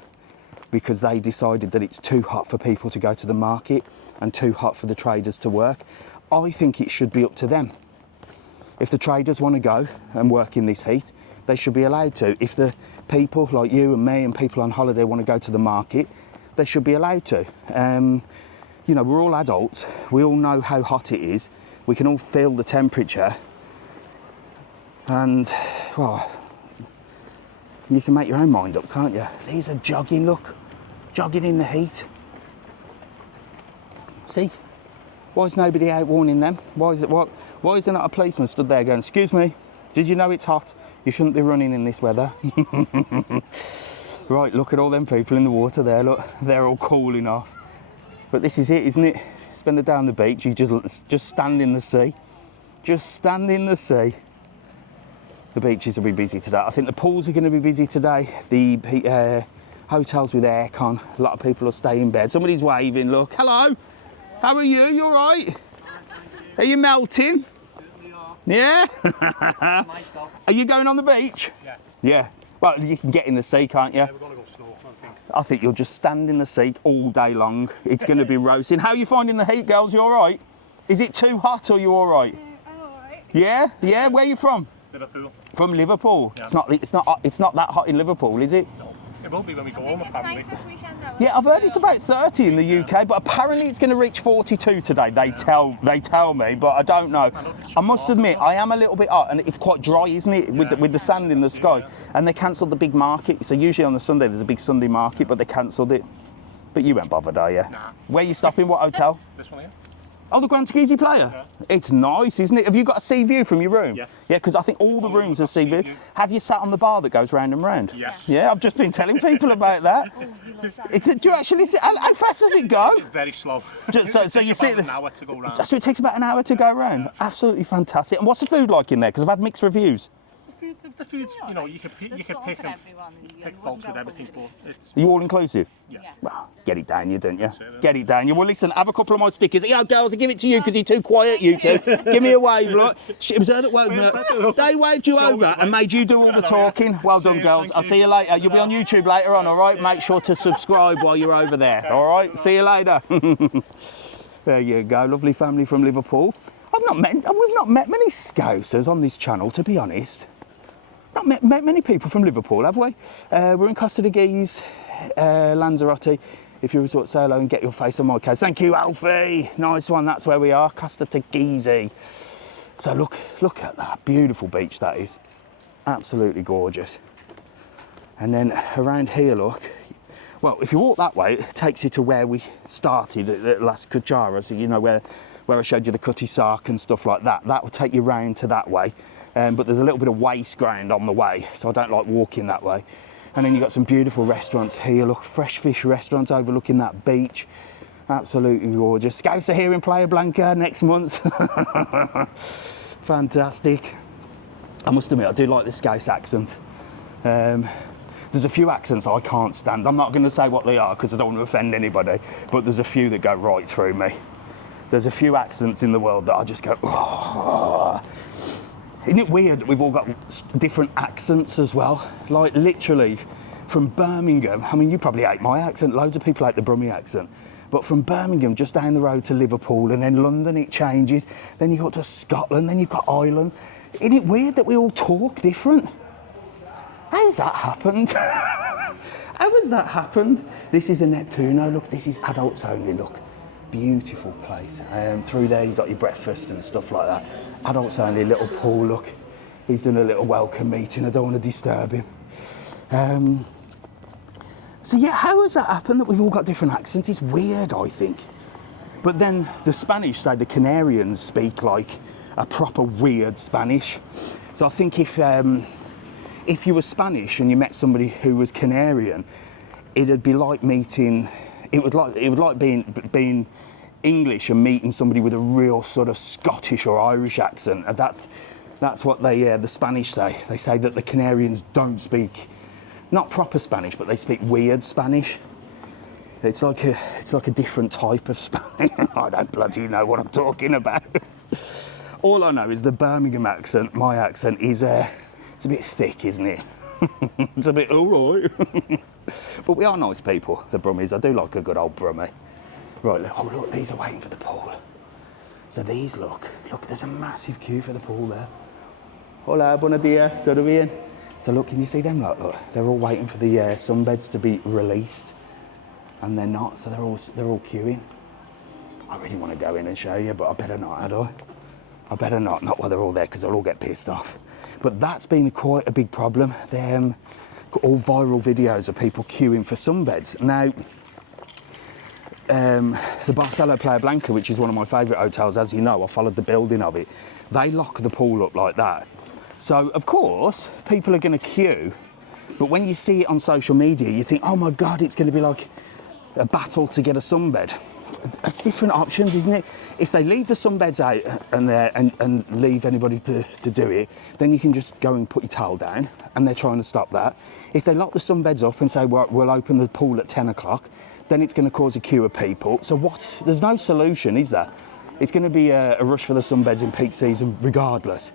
because they decided that it's too hot for people to go to the market and too hot for the traders to work. I think it should be up to them. If the traders want to go and work in this heat, they should be allowed to. If the people like you and me and people on holiday want to go to the market, they should be allowed to. you know, we're all adults. We all know how hot it is. We can all feel the temperature. And, well, you can make your own mind up, can't you? These are jogging, look. Jogging in the heat. See? Why is nobody out warning them? Why is there not a policeman stood there going, excuse me, did you know it's hot? You shouldn't be running in this weather. Right, look at all them people in the water there, look. They're all cooling off. But this is it, isn't it? Spend a day on the beach, you just stand in the sea. Just stand in the sea. The beaches will be busy today. I think the pools are going to be busy today. The hotels with aircon. A lot of people will stay in bed. Somebody's waving, look. Hello. How are you? You all right? Are you melting? Yeah? Are you going on the beach? Yeah. Yeah. Well, you can get in the sea, can't you? We're going to go snorkeling, I think. I think you'll just stand in the sea all day long. It's going to be roasting. How are you finding the heat, girls? You all right? Is it too hot or you all right? I'm alright. Yeah? Yeah? Where are you from? Liverpool. From Liverpool. Yeah. It's not that hot in Liverpool, is it? No. It will be when we go I home, think it's apparently. nice this weekend though. Yeah, I've heard it's about 30 in the UK, but apparently it's going to reach 42 today. They tell me, but I don't know. I must admit, I am a little bit hot, and it's quite dry, isn't it, with the sand in the sky? And they cancelled the big market. So usually on the Sunday there's a big Sunday market, but they cancelled it. But you won't bother, are you? Nah. Where are you stopping? What hotel? This one here? Oh, the Costa Teguise Player. Yeah. It's nice, isn't it? Have you got a sea view from your room? Yeah. Yeah, because I think all the rooms are sea view. Have you sat on the bar that goes round and round? Yes. Yeah, I've just been telling people about that. Do you actually sit? How fast does it go? Very slow. So you sit an hour to go round. So it takes about an hour to go round. Absolutely fantastic. And what's the food like in there? Because I've had mixed reviews. The food's, you know, you could pick There's sort pick for and everyone, and you pick wouldn't faults go with everything, hungry. but it's Are you all inclusive? yeah. Well, get it down, you don't you? it, yeah. Get it down. You well, listen. Have a couple of my stickers. Yeah, girls, I'll give it to you because you're too quiet. You two, give me a wave. Look, it was her that waved me. They waved you over and made you do all the talking. Well done, girls. I'll see you later. You'll be on YouTube later on. All right. Make sure to subscribe while you're over there. All right. See you later. There you go. Lovely family from Liverpool. We've not met many Scousers on this channel, to be honest. Not met many people from Liverpool, have we? We're in Costa Teguise Lanzarote. If you resort, say hello and get your face on my case. Thank you, Alfie. Nice one. That's where we are, Costa Teguise. So look at that beautiful beach that is. Absolutely gorgeous. And then around here, look. Well, if you walk that way, it takes you to where we started at Las Cucharas. So you know where I showed you the Cutty Sark and stuff like that. That will take you round to that way. But there's a little bit of waste ground on the way, so I don't like walking that way. And then you've got some beautiful restaurants here. Look, fresh fish restaurants overlooking that beach. Absolutely gorgeous. Scouts are here in Playa Blanca next month. Fantastic. I must admit, I do like the Scouse accent. There's a few accents I can't stand. I'm not going to say what they are because I don't want to offend anybody, but there's a few that go right through me. There's a few accents in the world that I just go, oh. Isn't it weird that we've all got different accents as well? Like literally from Birmingham, I mean, you probably hate my accent, loads of people hate the Brummie accent, but from Birmingham just down the road to Liverpool, and then London it changes, then you go to Scotland, then you've got Ireland. Isn't it weird that we all talk different? How's that happened? How has that happened? This is the Neptuno, look, this is adults only, look. Beautiful place. Through there you've got your breakfast and stuff like that. Adults only, little pool, look. He's done a little welcome meeting, I don't want to disturb him. So yeah, how has that happened that we've all got different accents? It's weird, I think. But then the Spanish say the Canarians speak like a proper weird Spanish. So I think if you were Spanish and you met somebody who was Canarian, it'd be like meeting. It would like being English and meeting somebody with a real sort of Scottish or Irish accent. And that's what the Spanish say. They say that the Canarians don't speak, not proper Spanish, but they speak weird Spanish. It's like a different type of Spanish. I don't bloody know what I'm talking about. All I know is the Birmingham accent, my accent, is it's a bit thick, isn't it? It's a bit all right. But we are nice people, the Brummies. I do like a good old Brummie. Right, look, these are waiting for the pool. So these, look, there's a massive queue for the pool there. Hola, buenos dias, todo bien? So look, can you see them? Look, they're all waiting for the sunbeds to be released, and they're not, so they're all queuing. I really want to go in and show you, but I better not, had I? I better not while they're all there, because they'll all get pissed off. But that's been quite a big problem. They're got all viral videos of people queuing for sunbeds. Now, the Barcelo Playa Blanca, which is one of my favourite hotels, as you know, I followed the building of it. They lock the pool up like that. So, of course, people are going to queue. But when you see it on social media, you think, oh my God, it's going to be like a battle to get a sunbed. It's different options, isn't it? If they leave the sunbeds out and leave anybody to do it, then you can just go and put your towel down, and they're trying to stop that. If they lock the sunbeds up and say, well, we'll open the pool at 10 o'clock, then it's going to cause a queue of people. So there's no solution, is there? It's going to be a rush for the sunbeds in peak season regardless.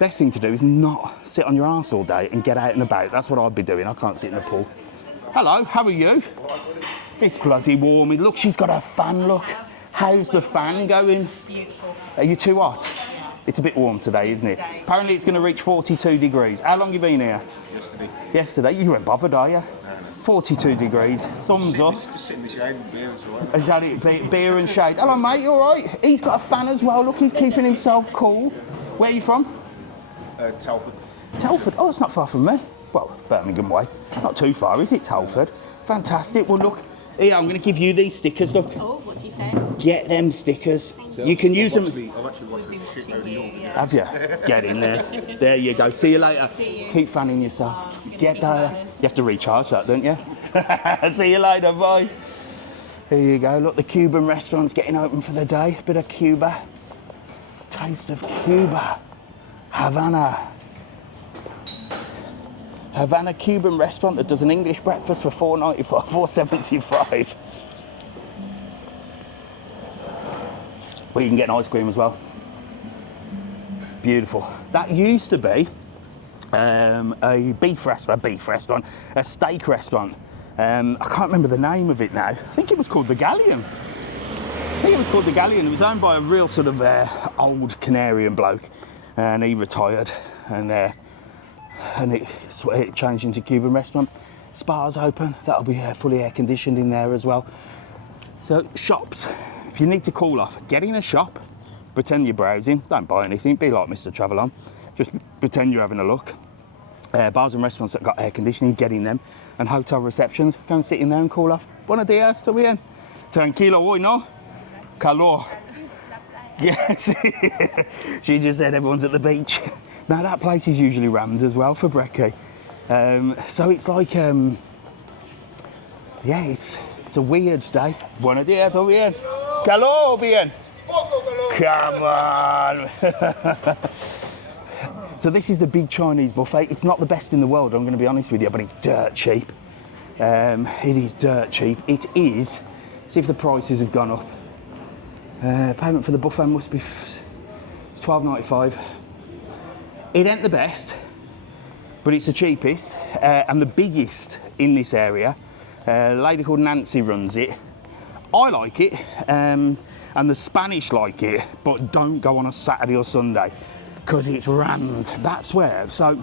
Best thing to do is not sit on your arse all day and get out and about. That's what I'd be doing. I can't sit in the pool. Hello, how are you? It's bloody warm. Look, she's got her fan, look. How's the fan going? Beautiful. Are you too hot? It's a bit warm today, isn't it? Apparently it's going to reach 42 degrees. How long have you been here? Yesterday. Yesterday? You weren't bothered, are you? 42 degrees. Thumbs up. Just sit in the shade with beer as well. Is that it? Beer and shade. Hello, mate, you all right? He's got a fan as well. Look, he's keeping himself cool. Where are you from? Telford. Telford? Oh, it's not far from me. Well, Birmingham way. Not too far, is it, Telford? Fantastic. Well, look. Here, I'm going to give you these stickers, look. Oh, what do you say? Get them stickers. You can use them. I've actually watched a shitload of yours. Have you? Get in there. There you go. See you later. See you. Keep fanning yourself. Get keep there. fanning. You have to recharge that, don't you? See you later. Bye. There you go. Look, the Cuban restaurant's getting open for the day. Bit of Cuba. Taste of Cuba. Havana Cuban restaurant that does an English breakfast for $4.75. Well, you can get an ice cream as well. Beautiful. That used to be a steak restaurant. I can't remember the name of it now. I think it was called the Galleon. It was owned by a real sort of old Canarian bloke, and he retired, and it changed into Cuban restaurant. Spa's open. That'll be fully air conditioned in there as well. So shops. If you need to cool off, get in a shop. Pretend you're browsing. Don't buy anything. Be like Mr. TravelON. Just pretend you're having a look. Bars and restaurants that got air conditioning, get in them. And hotel receptions, go and sit in there and cool off. Buenos dias, ¿todo bien? Tranquilo hoy, ¿no? Calor. Yes. She just said everyone's at the beach. Now that place is usually rammed as well for brekkie. So it's like, yeah, it's a weird day. Buenos dias, ¿todo bien? Calor, bien? Come on. So this is the big Chinese buffet. It's not the best in the world, I'm going to be honest with you, but it's dirt cheap. It is dirt cheap. It is. See if the prices have gone up. Payment for the buffet must be, it's $12.95. It ain't the best, but it's the cheapest and the biggest in this area. A lady called Nancy runs it. I like it, and the Spanish like it, but don't go on a Saturday or Sunday because it's rammed. That's where. So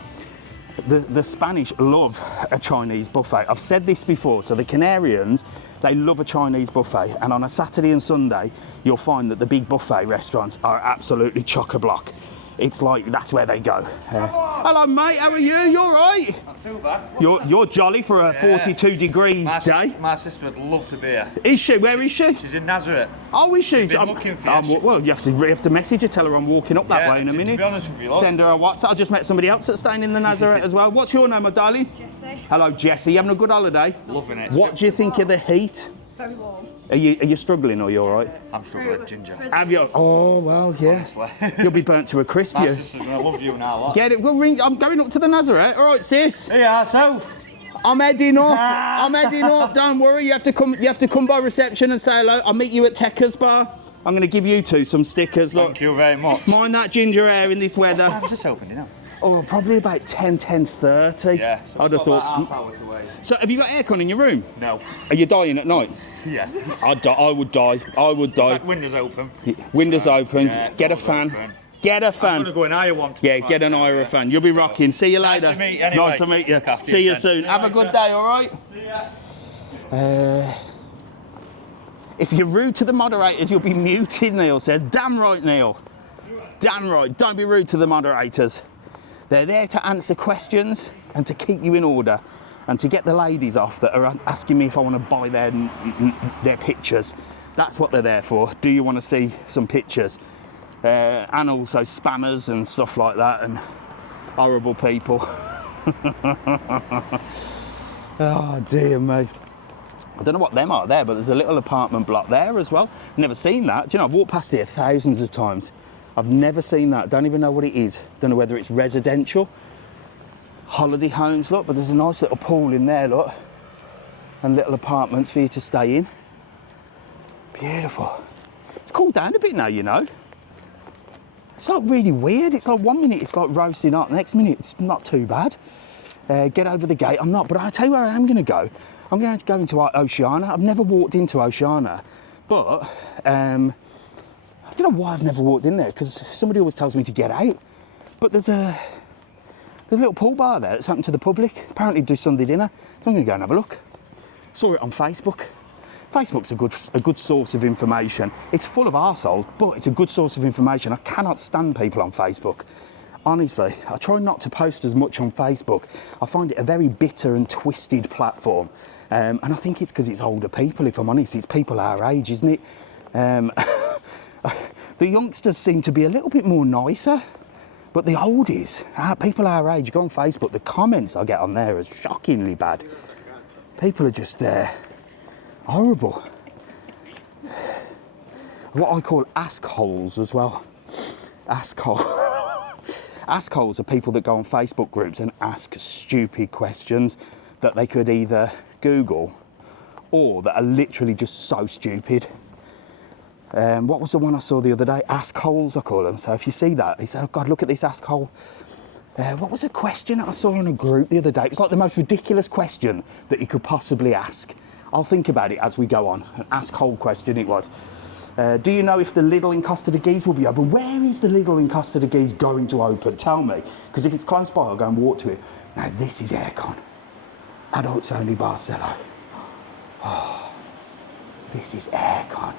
the Spanish love a Chinese buffet. I've said this before. So the Canarians, they love a Chinese buffet, and on a Saturday and Sunday, you'll find that the big buffet restaurants are absolutely chock-a-block. It's like, that's where they go. Hello, mate, how are you? You all right? Not too bad. You're jolly for a 42-degree day. My sister would love to be here. Is she? Where is she? She's in Nazareth. Oh, is she? She's been looking for you. Well, you have to message her, tell her I'm walking up that way in a minute. To be honest with you, look. Send her a WhatsApp. I just met somebody else that's staying in the Nazareth as well. What's your name, my darling? Jessie. Hello, Jessie. You having a good holiday? Loving it. What do you think of the heat? Very warm. Are you struggling, or are you all right? I'm struggling with ginger. Have you? Oh, well, yeah. Honestly. You'll be burnt to a crisp, My you. sister's gonna love you now, what? Get it? Well, ring. I'm going up to the Nazareth. All right, sis. Hey, ourselves. I'm heading up. I'm heading up. Don't worry. You have to come by reception and say hello. I'll meet you at Tekka's bar. I'm going to give you two some stickers. Look. Thank you very much. Mind that ginger hair in this weather. How's this open, you know? Oh, probably about 10:30. Yeah, so I'd have we've got thought. about half hour to wait. So, have you got aircon in your room? No. Are you dying at night? Yeah. I would die. I would die. Windows open. Windows open. Yeah, Get a doors fan. open. Get a I'm fan. gonna go in higher one. Yeah, get an Ira fan. You'll be rocking. See you Nice later. to meet you anyway. Nice to meet you. Look after See you yourself. soon. See you Have a later. good day, all right? If you're rude to the moderators, you'll be muted, Neil says. Damn right, Neil. Damn right. Don't be rude to the moderators. They're there to answer questions and to keep you in order and to get the ladies off that are asking me if I want to buy their pictures. That's what they're there for. Do you want to see some pictures? And also spammers and stuff like that and horrible people. Oh dear me. I don't know what them are there, but there's a little apartment block there as well. Never seen that. Do you know, I've walked past here thousands of times. I've never seen that. Don't even know what it is. Don't know whether it's residential, holiday homes, look, but there's a nice little pool in there, look. And little apartments for you to stay in. Beautiful. It's cooled down a bit now, you know. It's like really weird. It's like 1 minute it's like roasting hot, next minute it's not too bad. Get over the gate. I'm not, but I'll tell you where I am going to go. I'm going to go into Oceania. I've never walked into Oceania, but I don't know why I've never walked in there, because somebody always tells me to get out. But there's a little pool bar there that's open to the public. Apparently do Sunday dinner, so I'm going to go and have a look. Saw it on Facebook. Facebook's a good source of information. It's full of arseholes, but it's a good source of information. I cannot stand people on Facebook. Honestly, I try not to post as much on Facebook. I find it a very bitter and twisted platform. And I think it's because it's older people, if I'm honest. It's people our age, isn't it? The youngsters seem to be a little bit more nicer, but the oldies, people our age, go on Facebook, the comments I get on there are shockingly bad. People are just horrible. What I call askholes as well. Askholes. Askholes are people that go on Facebook groups and ask stupid questions that they could either Google or that are literally just so stupid. What was the one I saw the other day? Askholes, I call them. So if you see that, you say, oh God, look at this askhole. What was a question that I saw in a group the other day? It was like the most ridiculous question that you could possibly ask. I'll think about it as we go on. An askhole question it was. Do you know if the Lidl in Costa Teguise will be open? Where is the Lidl in Costa Teguise going to open? Tell me. Because if it's close by, I'll go and walk to it. Now, this is aircon. Adults only Barcelona. Oh, this is aircon.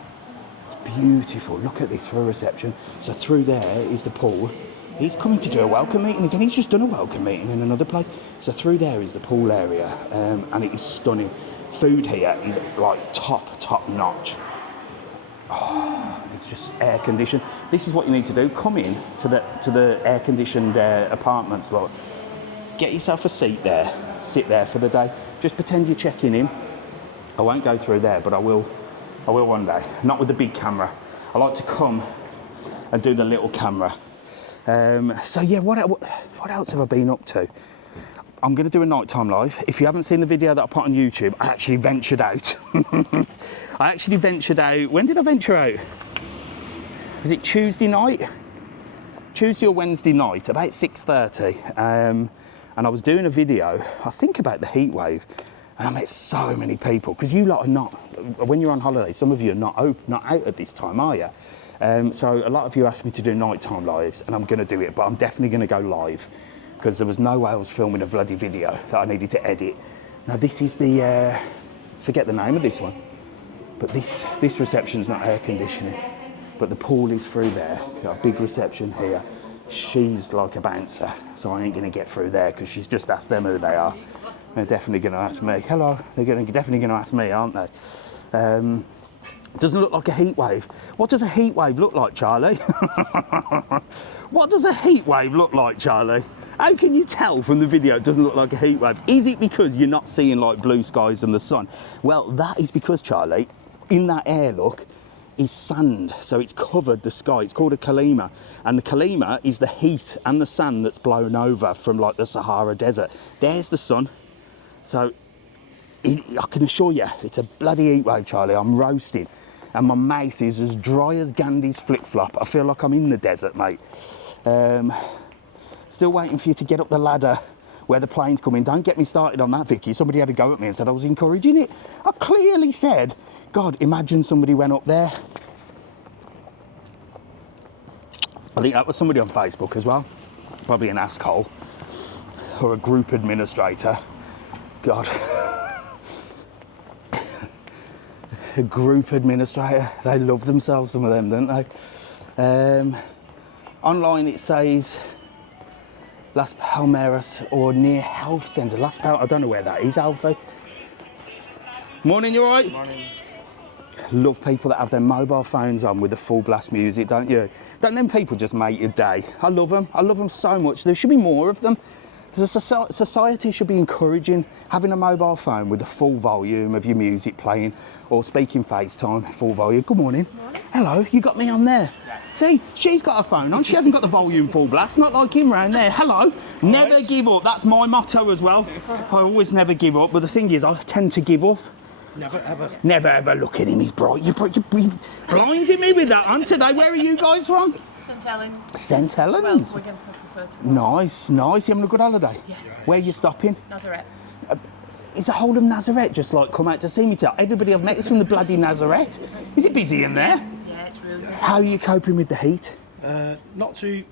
It's beautiful. Look at this for a reception. So through there is the pool. He's coming to do a welcome meeting again. He's just done a welcome meeting in another place. So through there is the pool area, and it is stunning. Food here is like top notch. Oh, it's just air conditioned. This is what you need to do. Come in to the air conditioned apartments, like, get yourself a seat there, sit there for the day. Just pretend you're checking in. I won't go through there, but I will one day. Not with the big camera. I like to come and do the little camera. So yeah, what else have I been up to? I'm going to do a nighttime live. If you haven't seen the video that I put on YouTube, I actually ventured out. I actually ventured out. When did I venture out? Was it Tuesday night? Tuesday or Wednesday night, about 6:30. And I was doing a video, I think about the heat wave, and I met so many people, because you lot are not, when you're on holiday, some of you are not out at this time, are you? So a lot of you asked me to do nighttime lives, and I'm going to do it, but I'm definitely going to go live, because there was no way I was filming a bloody video that I needed to edit. Now this is the, forget the name of this one, but this reception's not air conditioning, but the pool is through there. Got a big reception here. She's like a bouncer, so I ain't going to get through there, because she's just asked them who they are. They're definitely going to ask me. Hello, they're definitely going to ask me, aren't they? Doesn't look like a heat wave. What does a heat wave look like, Charlie? What does a heat wave look like, Charlie? How can you tell from the video it doesn't look like a heat wave? Is it because you're not seeing like blue skies and the sun? Well, that is because, Charlie, in that air, look, is sand. So it's covered the sky. It's called a Calima. And the Calima is the heat and the sand that's blown over from like the Sahara Desert. There's the sun. So I can assure you, it's a bloody heat wave, Charlie. I'm roasting. And my mouth is as dry as Gandhi's flip-flop. I feel like I'm in the desert, mate. Still waiting for you to get up the ladder where the planes come in. Don't get me started on that, Vicky. Somebody had a go at me and said I was encouraging it. I clearly said, God, imagine somebody went up there. I think that was somebody on Facebook as well. Probably an asshole or a group administrator. God. a group administrator. They love themselves, some of them, don't they? Online it says Las Palmeras or near health centre. Las Palmeras, I don't know where that is, Alfie. Morning, you alright? Morning. Love people that have their mobile phones on with the full blast music, don't you? Don't them people just make your day? I love them so much. There should be more of them. The society should be encouraging having a mobile phone with the full volume of your music playing, or speaking FaceTime, full volume. Good morning. Morning. Hello, you got me on there. See, she's got her phone on. She hasn't got the volume full blast, not like him round there. Hello. Never give up. That's my motto as well. I always never give up, but the thing is, I tend to give up. Never ever. Never ever look at him, he's bright. You're blinding me with that on today. Where are you guys from? St Helens. St Helens. Well, we're going to prefer to go. Nice. You having a good holiday? Yeah. Where are you stopping? Nazareth. Is the whole of Nazareth just like come out to see me? Everybody I've met is from the bloody Nazareth. Is it busy in there? Yeah, it's really good. How are you coping with the heat? Not too.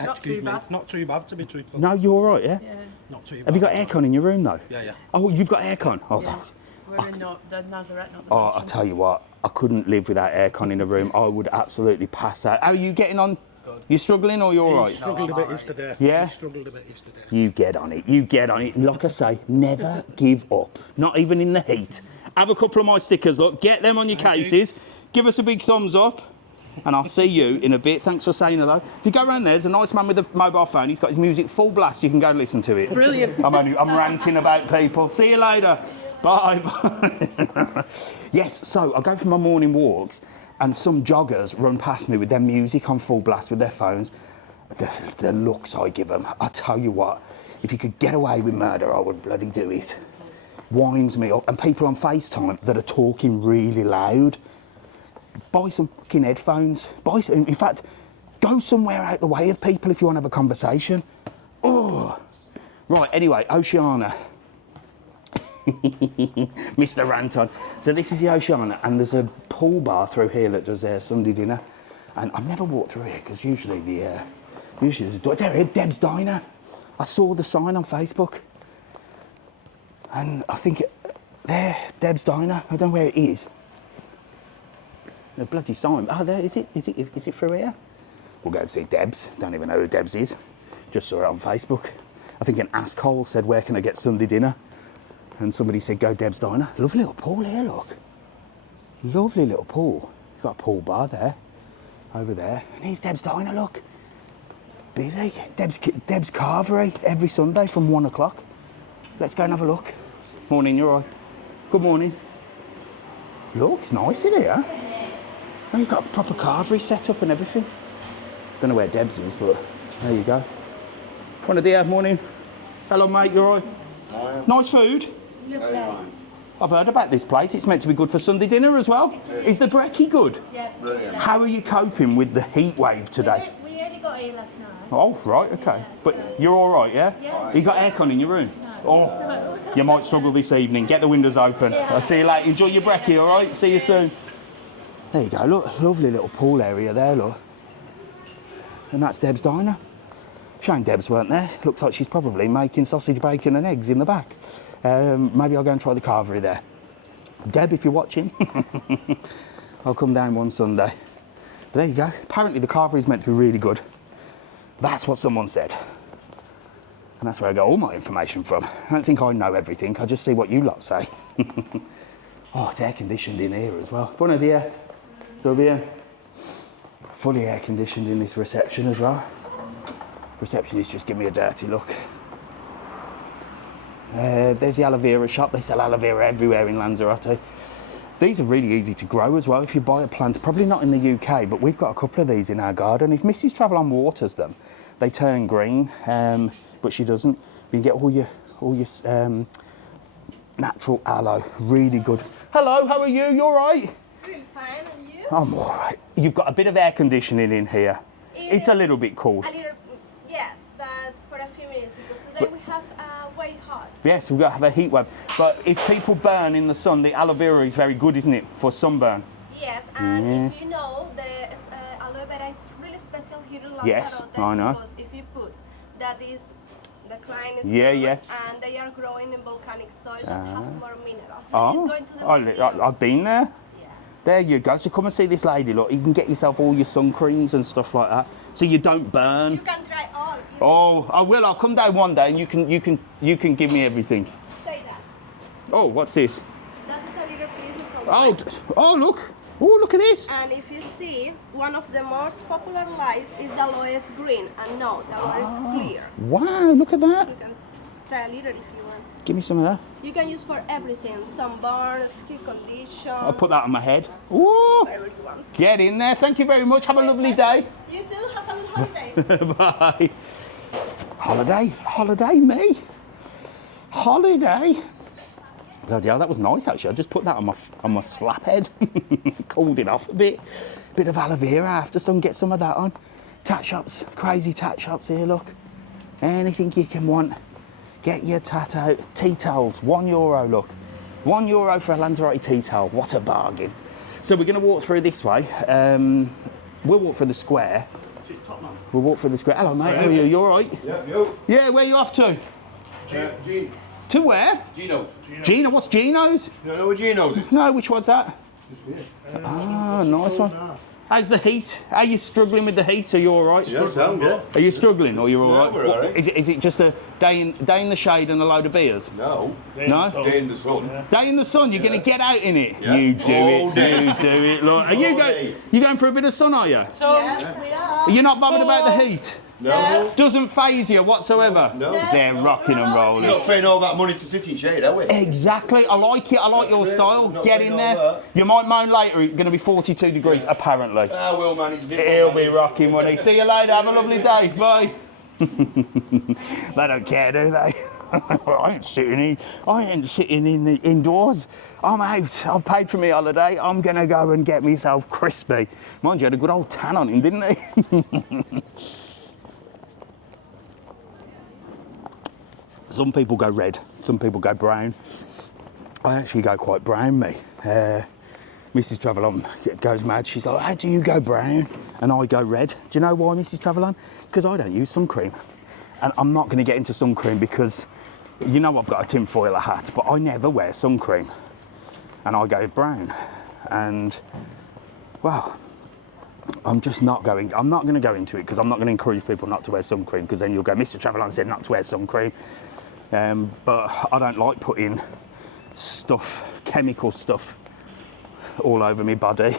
Not too bad. Not too bad, to be truthful. No, you're all right, yeah? Yeah. Not too bad. Have you got aircon in your room though? Yeah. Oh, you've got aircon? Oh, Yeah. We're in the Nazareth, not the oh, I'll Mansion. tell you what, I couldn't live without aircon in a room. I would absolutely pass out. How are you getting on? You struggling or you all right? Struggled a bit yesterday. Yeah? He struggled a bit yesterday. You get on it. Like I say, never give up. Not even in the heat. Have a couple of my stickers, look. Get them on your cases. Give us a big thumbs up. And I'll see you in a bit. Thanks for saying hello. If you go around there, there's a nice man with a mobile phone. He's got his music full blast. You can go and listen to it. Brilliant. I'm ranting about people. See you later. Bye. Yes, so I go for my morning walks and some joggers run past me with their music on full blast with their phones. The looks I give them, I tell you what, if you could get away with murder, I would bloody do it. Winds me up. And people on FaceTime that are talking really loud. Buy some fucking headphones. In fact, go somewhere out the way of people if you want to have a conversation. Oh. Right, anyway, Oceana. Mr. Ranton. So this is the Oceana, and there's a pool bar through here that does their Sunday dinner. And I've never walked through here because usually there's a door. There, Deb's Diner. I saw the sign on Facebook, and I think there, Deb's Diner. I don't know where it is. The bloody sign. Oh, there is it. Is it through here? We'll go and see Deb's. Don't even know who Deb's is. Just saw it on Facebook. I think an asshole said, "Where can I get Sunday dinner?" And somebody said, "Go Deb's Diner." Lovely little pool here, look. Lovely little pool. You've got a pool bar there, over there. And here's Deb's Diner, look. Busy. Deb's Carvery every Sunday from 1 o'clock. Let's go and have a look. Morning, you're all right. Good morning. Looks nice in here. Oh, you've got a proper carvery set up and everything. Don't know where Deb's is, but there you go. Buenos dias, morning. Hello, mate, you all right? Nice food. I've heard about this place. It's meant to be good for Sunday dinner as well. Is the brekkie good? Yeah. Brilliant. How are you coping with the heat wave today? We only got here last night. Oh, right, okay. Yeah, But so- you're all right, yeah? Yeah. You got aircon in your room? No. Oh, you might struggle this evening. Get the windows open. Yeah. I'll see you later. Enjoy your brekkie, all right? See you soon. There you go. Look, lovely little pool area there, look. And that's Deb's Diner. Shame Deb's weren't there. Looks like she's probably making sausage, bacon and eggs in the back. Maybe I'll go and try the carvery there. Deb, if you're watching, I'll come down one Sunday. But there you go. Apparently the carvery is meant to be really good. That's what someone said. And that's where I get all my information from. I don't think I know everything. I just see what you lot say. Oh, it's air conditioned in here as well. Buenos dias. Go bien. Fully air conditioned in this reception as well. Receptionist just give me a dirty look. There's the aloe vera shop. They sell aloe vera everywhere in Lanzarote. These are really easy to grow as well if you buy a plant. Probably not in the UK, but we've got a couple of these in our garden. If Mrs. TravelON waters them, they turn green, but she doesn't. You can get all your natural aloe. Really good. Hello, how are you? You all right? Really fine, and you? I'm all right. You've got a bit of air conditioning in here. It's a little bit cool. A little, yes, but for a few minutes because today we have way hot. Yes, we've got to have a heat wave. But if people burn in the sun, the aloe vera is very good, isn't it, for sunburn? Yes, and if you know, the aloe vera is really special here in Lanzarote. Yes, I know. Because if you put that is The climate is Yeah, good, yeah. and they are growing in volcanic soil that have more minerals. Oh, Going to the museum. I've been there. Yes. There you go. So come and see this lady. Look, you can get yourself all your sun creams and stuff like that, so you don't burn. You can try all. Oh, I will. I'll come down one day, and you can give me everything. Say that. Oh, what's this? That is a little piece from Oh, oh look. Oh, look at this. And if you see, one of the most popular lights is the lowest green, and no, the lowest clear. Wow, look at that. You can try a little if you want. Give me some of that. You can use for everything, sunburn, skin condition, I'll put that on my head. Ooh, whatever you want. get in there. Thank you very much. Have a lovely day. You too, have a good holiday. Bye. Holiday, me. Holiday. Bloody hell, that was nice actually. I just put that on my slap head. Cooled it off a bit. Bit of aloe vera after some. Get some of that on. Tat shops, crazy tat shops here. Look, anything you can want. Get your tat out. Tea towels, €1. Look, €1 for a Lanzarote tea towel. What a bargain. So we're going to walk through this way. We'll walk through the square. We'll walk through the square. Hello, mate. How are you? You all right? Yeah, yo. Yeah. Where are you off to? Gene. To where? Gino. Gino. What's Gino's? You know what Gino's is? No. Which one's that? Ah, nice one. How's the heat? Are you struggling with the heat? Are you all right? Yeah, sound good. Are you struggling, or you're all Yeah, right? we're all right. Is it just a day in the shade and a load of beers? No. No. Day in the sun. Day in the sun. You're going to get out in it. Yeah. You do All it. day. You do it. Look, are you All going? day. You going for a bit of sun? Are you? So, we are. You're not bothered about the heat. No. Doesn't faze you whatsoever. No. They're rocking and rolling. You're not paying all that money to sit in shade, are we? Exactly. I like it. I like your That's it. style. Not Get saying in all there. that. You might moan later. It's going to be 42 degrees apparently. I will manage. He'll be rocking, won't he? See you later. Have a lovely day. Bye. They don't care, do they? I ain't sitting in the indoors. I'm out. I've paid for my holiday. I'm gonna go and get myself crispy. Mind you, had a good old tan on him, didn't he? Some people go red. Some people go brown. I actually go quite brown, me. Mrs. TravelON goes mad. She's like, how do you go brown? And I go red. Do you know why, Mrs. TravelON? Because I don't use sun cream. And I'm not going to get into sun cream because, you know, I've got a tinfoil hat, but I never wear sun cream. And I go brown. And, well, I'm not going to go into it because I'm not going to encourage people not to wear sun cream because then you'll go, Mr. TravelON said not to wear sun cream. But I don't like putting stuff, chemical stuff, all over my body.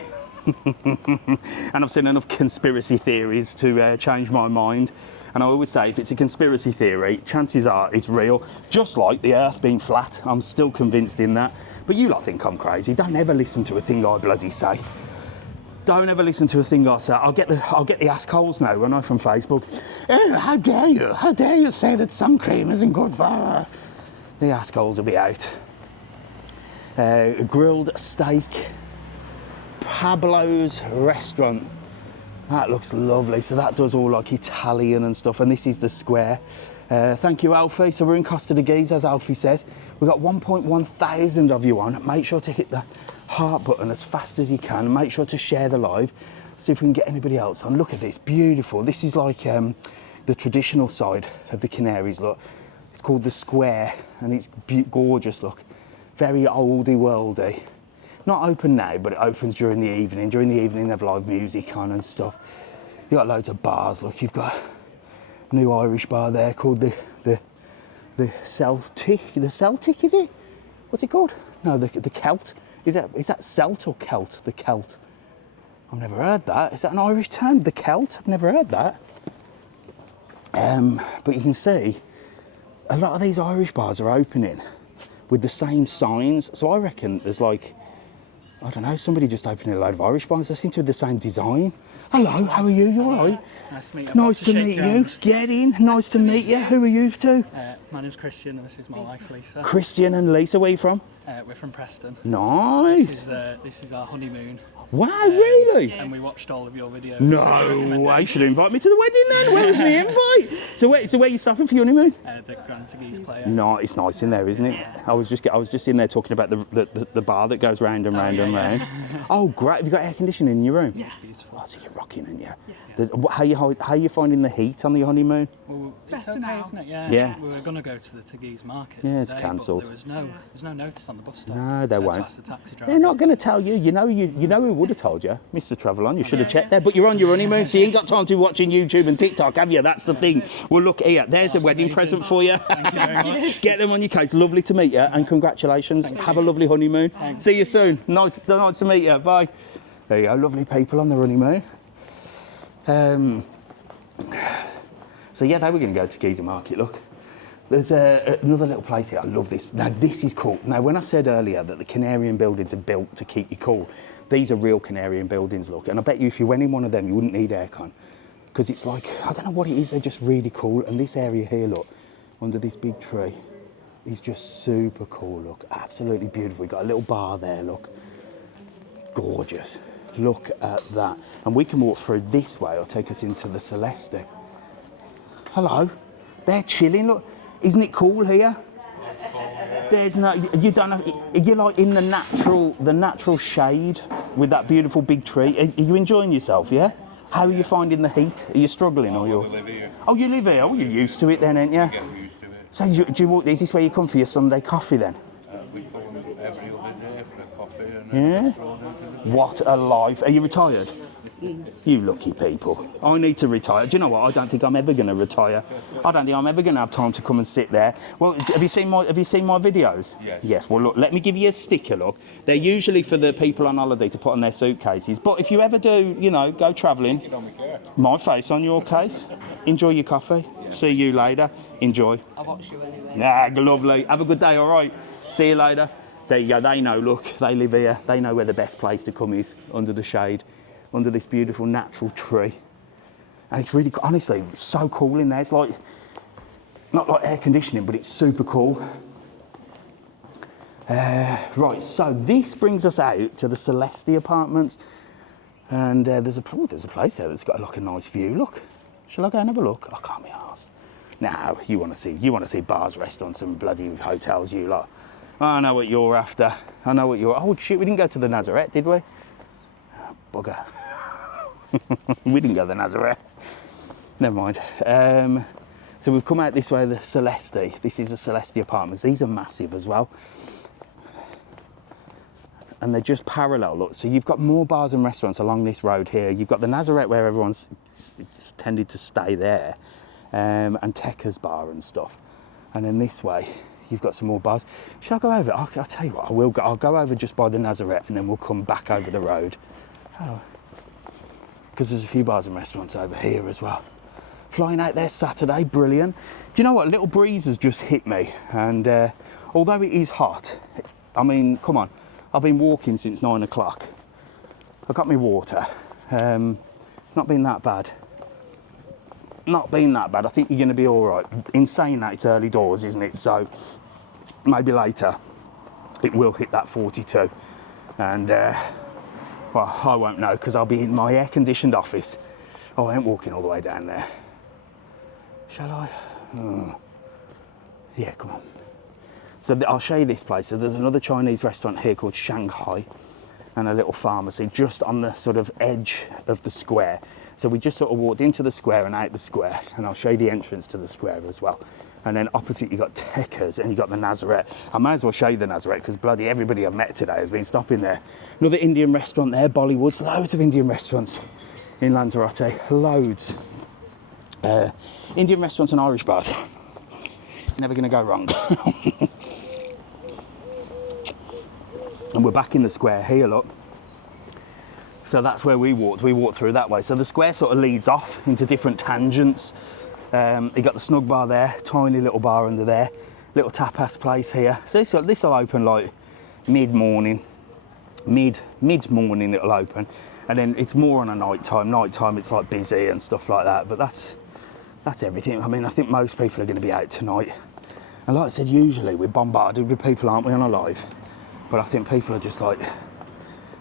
And I've seen enough conspiracy theories to change my mind. And I always say, if it's a conspiracy theory, chances are it's real. Just like the Earth being flat, I'm still convinced in that. But you lot think I'm crazy. Don't ever listen to a thing I bloody say. Don't ever listen to a thing I say. I'll get the assholes now, when I'm from Facebook. Oh, how dare you? How dare you say that sun cream isn't good for her? The assholes will be out. Grilled steak. Pablo's restaurant. That looks lovely. So that does all like Italian and stuff. And this is the square. Thank you, Alfie. So we're in Costa Teguise, as Alfie says. We've got 1.1 thousand of you on. Make sure to hit the heart button as fast as you can. Make sure to share the live. See if we can get anybody else on. Look at this, beautiful. This is like the traditional side of the Canaries. Look, it's called the Square, and it's gorgeous. Look, very oldie worldy. Not open now, but it opens during the evening. During the evening, they have live music on and stuff. You've got loads of bars. Look, you've got a new Irish bar there called the Celtic. The Celtic, is it? What's it called? No, the Celt. Is that Celt or Celt? The Celt. I've never heard that. Is that an Irish term? The Celt? I've never heard that. But you can see a lot of these Irish bars are opening with the same signs. So I reckon there's like, I don't know, somebody just opened a load of Irish bars. They seem to have the same design. Hello, how are you? You all right? Nice to meet you. Nice to meet you. Get in. Nice to meet you. Who are you two? my name's Christian and this is my wife Lisa. Christian and Lisa, where are you from? We're from Preston. Nice. This is our honeymoon. Wow, really? And we watched all of your videos. No way, you should invite me to the wedding then. Where was my invite? So where are you stopping for your honeymoon? The Costa Teguise Player. No, it's nice in there, isn't it? Yeah. I was just in there talking about the bar that goes round and round and round. Oh, great! Have you got air conditioning in your room? Yeah, it's beautiful. Oh, so you're rocking, aren't you? Yeah. How you finding the heat on the honeymoon? Well, it's okay, isn't it? Yeah. Yeah. We were going to go to the Teguise markets Yeah, it's today, cancelled. but there was no notice on the bus stop. No, they so I had won't. to ask the taxi driver. They're not going to tell you. You know who would have told you, Mr. TravelON. You should have checked there. But you're on your honeymoon, so you ain't got time to be watching YouTube and TikTok, have you? That's the thing. Well, look here. There's a wedding present for you. Thank you very much. Get them on your case. Lovely to meet you, and congratulations. Have a lovely honeymoon. See you soon. Nice to meet you. Bye. There you go. Lovely people on the honeymoon. So yeah, they were going to go to Giza Market. Look, there's another little place here. I love this. Now this is cool. Now when I said earlier that the Canarian buildings are built to keep you cool, these are real Canarian buildings. Look, and I bet you if you went in one of them, you wouldn't need aircon, because it's like, I don't know what it is. They're just really cool. And this area here, look, under this big tree, is just super cool. Look, absolutely beautiful. We've got a little bar there. Look, gorgeous. Look at that. And we can walk through this way or take us into the Celeste. Hello. They're chilling. Look, isn't it cool here? There's no, you don't know, you're like in the natural shade with that beautiful big tree. Are you enjoying yourself, yeah? How are you finding the heat? Are you struggling or you're? We live here. Oh, you live here? Oh, you're used to it then, aren't you? Get used to it. So do you walk, is this where you come for your Sunday coffee then? We come every other day for a coffee and Yeah. a stroll down to the What a life. Are you retired? You lucky people. I need to retire. Do you know what? I don't think I'm ever going to retire. I don't think I'm ever going to have time to come and sit there. Well, have you seen my videos? Yes. Yes. Well, look, let me give you a sticker, look. They're usually for the people on holiday to put on their suitcases. But if you ever do, go travelling, my face on your case. Enjoy your coffee. See you later. Enjoy. I'll watch you anyway. Yeah, lovely. Have a good day, all right? See you later. There you go. They know, look, they live here. They know where the best place to come is, under the shade, under this beautiful natural tree. And it's really, honestly, so cool in there. It's like, not like air conditioning, but it's super cool. Right, so this brings us out to the Celeste apartments. And there's a place there that's got like a nice view. Look, shall I go and have a look? I can't be arsed. Now, you want to see bars, restaurants and bloody hotels, you lot. I know what you're after. I know what you're... Oh, shit, we didn't go to the Nazareth, did we? Oh, bugger. We didn't go to the Nazareth. Never mind. So we've come out this way, the Celeste. This is the Celeste apartments. These are massive as well. And they're just parallel, look. So you've got more bars and restaurants along this road here. You've got the Nazareth where everyone's tended to stay there. And Tekka's bar and stuff. And then this way, you've got some more bars. Shall I go over? I'll tell you what, I'll go over just by the Nazareth and then we'll come back over the road. Because there's a few bars and restaurants over here as well. Flying out there Saturday, brilliant. Do you know what? A little breeze has just hit me. And although it is hot, I mean, come on. I've been walking since 9 o'clock. I got my water. It's not been that bad. Not been that bad. I think you're going to be all right. In saying that, it's early doors, isn't it? So maybe later it will hit that 42. And, well, I won't know because I'll be in my air-conditioned office. Oh, I ain't walking all the way down there. Shall I? Oh. Yeah, come on. So I'll show you this place. So there's another Chinese restaurant here called Shanghai and a little pharmacy just on the sort of edge of the square. So we just sort of walked into the square and out the square, and I'll show you the entrance to the square as well. And then opposite you got Tekka's and you got the Nazareth. I might as well show you the Nazareth because bloody everybody I've met today has been stopping there. Another Indian restaurant there, Bollywood's, loads of Indian restaurants in Lanzarote, loads. Indian restaurants and Irish bars. Never gonna go wrong. And we're back in the square here, look. So that's where we walked through that way. So the square sort of leads off into different tangents. You got the snug bar there, tiny little bar under there, little tapas place here. So this will open like mid-morning, mid-morning it'll open. And then it's more on a night time it's like busy and stuff like that. But that's everything. I mean, I think most people are going to be out tonight. And like I said, usually we're bombarded with people, aren't we, on a live? But I think people are just like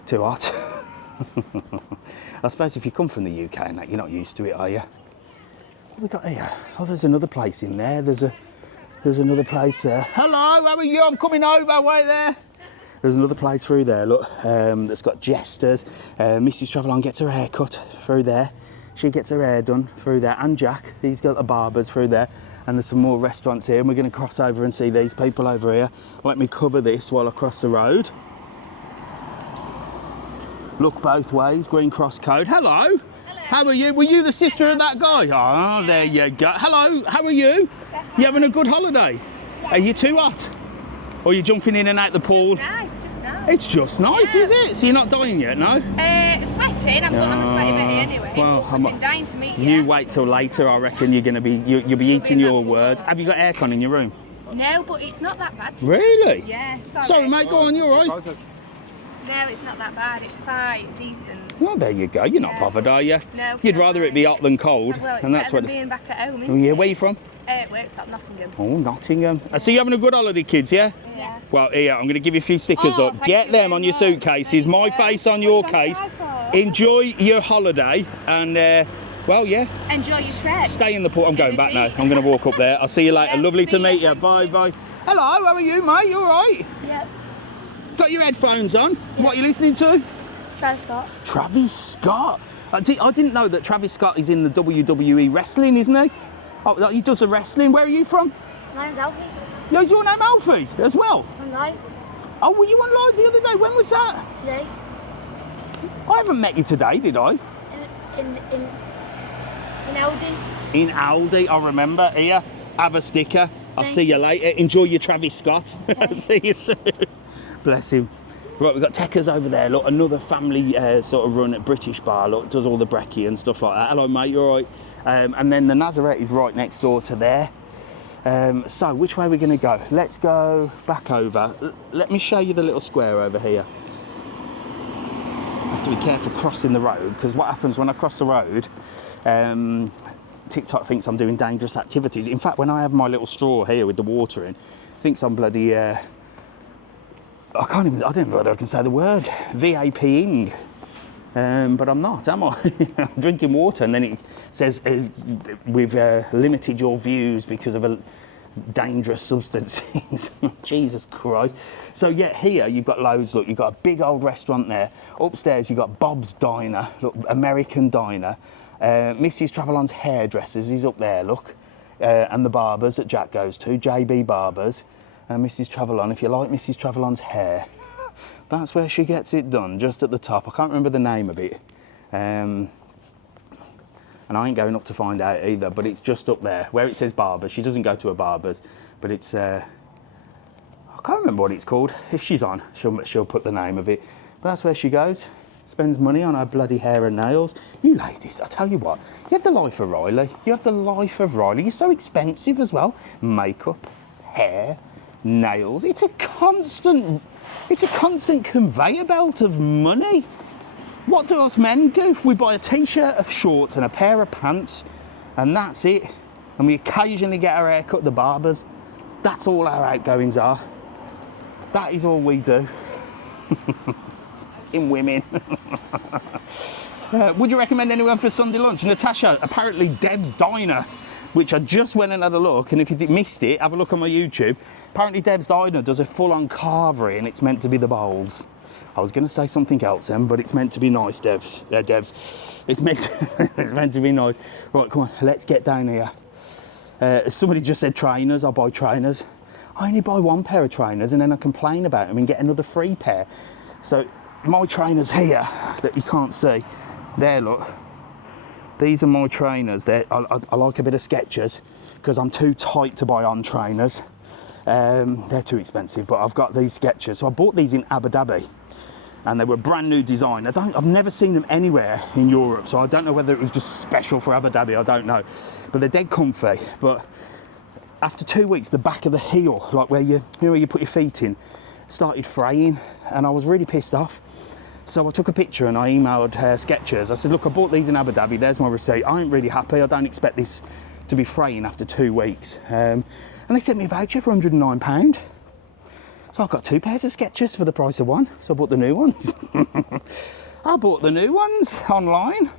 too hot. I suppose if you come from the UK and that, you're not used to it, are you? What have we got here? Oh, there's another place in there. There's another place there. Hello, how are you? I'm coming over, wait there. There's another place through there, look, that's got jesters. Mrs. TravelON gets her hair cut through there. She gets her hair done through there. And Jack, he's got the barbers through there. And there's some more restaurants here, and we're going to cross over and see these people over here. Let me cover this while I cross the road. Look both ways, green cross code. Hello. Hello. How are you? Were you the sister of that guy? Oh, there you go. Hello, how are you? You having a good holiday? Yeah. Are you too hot? Or are you jumping in and out the pool? Just nice. It's just nice, is it? So you're not dying yet, no? Sweating. I'm a sweaty Betty anyway. Well, I've been dying to meet you. You wait till later, I reckon you're going to be, you'll be eating your words. Have you got aircon in your room? No, but it's not that bad. Really? Yeah, sorry. Sorry, mate, go on, you're all right. No, it's not that bad. It's quite decent. Well, there you go. You're not bothered, are you? No. You'd rather it be hot than cold. Well, it's and that's better what. than being back at home, Oh, isn't yeah, it? where are you from? Workshop, Nottingham. Oh, Nottingham. I see you having a good holiday, kids, yeah? Yeah. Well, here, I'm going to give you a few stickers Oh, up. thank Get you them very on your much. suitcases. My Thank face you. on your What are you case. gonna try for? Enjoy your holiday and, well, yeah. Enjoy your trip. Stay in the port. I'm going back now. Easy. I'm going to walk up there. I'll see you later. Yeah, Lovely to see meet you. you. Bye, bye. Hello, how are you, mate? You all right? Yep. Got your headphones on? What are you listening to? Travis Scott. Travis Scott. I didn't know that Travis Scott is in the WWE wrestling, isn't he? Oh, he does the wrestling. Where are you from? My name's Alfie. Yeah, is your name Alfie as well? I'm live Oh, were you on live the other day? When was that? today I haven't met you today, did I? in Aldi. In Aldi, I remember. Here, have a sticker. I'll Thank see you later. Enjoy your Travis Scott. See you soon. Bless him. Right, we've got Techers over there. Look, another family sort of run at British bar. Look, does all the brekkie and stuff like that. Hello, mate. You all right? And then the Nazareth is right next door to there. So, which way are we going to go? Let's go back over. Let me show you the little square over here. I have to be careful crossing the road, because what happens when I cross the road, TikTok thinks I'm doing dangerous activities. In fact, when I have my little straw here with the water in, thinks I'm bloody, I don't know whether I can say the word, VAPing. But I'm not, am I? I'm drinking water, and then it says we've limited your views because of dangerous substances. Jesus Christ. So yeah, here you've got loads. Look, you've got a big old restaurant there. Upstairs you've got Bob's Diner, look, American Diner. Mrs. TravelON's hairdressers is up there, look. And the barbers that Jack goes to, JB Barbers. And Mrs. TravelON, if you like Mrs. TravelON's hair, that's where she gets it done, just at the top. I can't remember the name of it. And I ain't going up to find out either, but it's just up there, where it says Barbers. She doesn't go to a Barber's, but it's, I can't remember what it's called. If she's on, she'll put the name of it. But that's where she goes, spends money on her bloody hair and nails. You ladies, I tell you what, you have the life of Riley. You have the life of Riley. You're so expensive as well. Makeup, hair, nails. It's a constant conveyor belt of money. What do us men do? We buy a t-shirt, a shorts and a pair of pants, and that's it. And we occasionally get our hair cut at the barbers. That's all our outgoings are. That is all we do. In women. Would you recommend anyone for Sunday lunch? Natasha, apparently Deb's Diner, which I just went and had a look, and if you missed it, have a look on my YouTube. Apparently Deb's Diner does a full-on carvery, and it's meant to be the bowls. I was going to say something else then, but it's meant to be nice, Deb's. It's meant to be nice. Right, come on, let's get down here. Somebody just said trainers. I'll buy trainers. I only buy one pair of trainers, and then I complain about them and get another free pair. So my trainers here that you can't see, there, look. These are my trainers. I like a bit of Skechers because I'm too tight to buy on trainers. They're too expensive, but I've got these Skechers. So I bought these in Abu Dhabi, and they were a brand new design. I've never seen them anywhere in Europe, so I don't know whether it was just special for Abu Dhabi. I don't know, but they're dead comfy. But after 2 weeks, the back of the heel, like where you put your feet in, started fraying, and I was really pissed off. So I took a picture and I emailed Skechers. I said, look, I bought these in Abu Dhabi. There's my receipt. I ain't really happy. I don't expect this to be fraying after 2 weeks. And they sent me a voucher for £109. So I've got 2 pairs of Skechers for the price of one. So I bought the new ones. I bought the new ones online.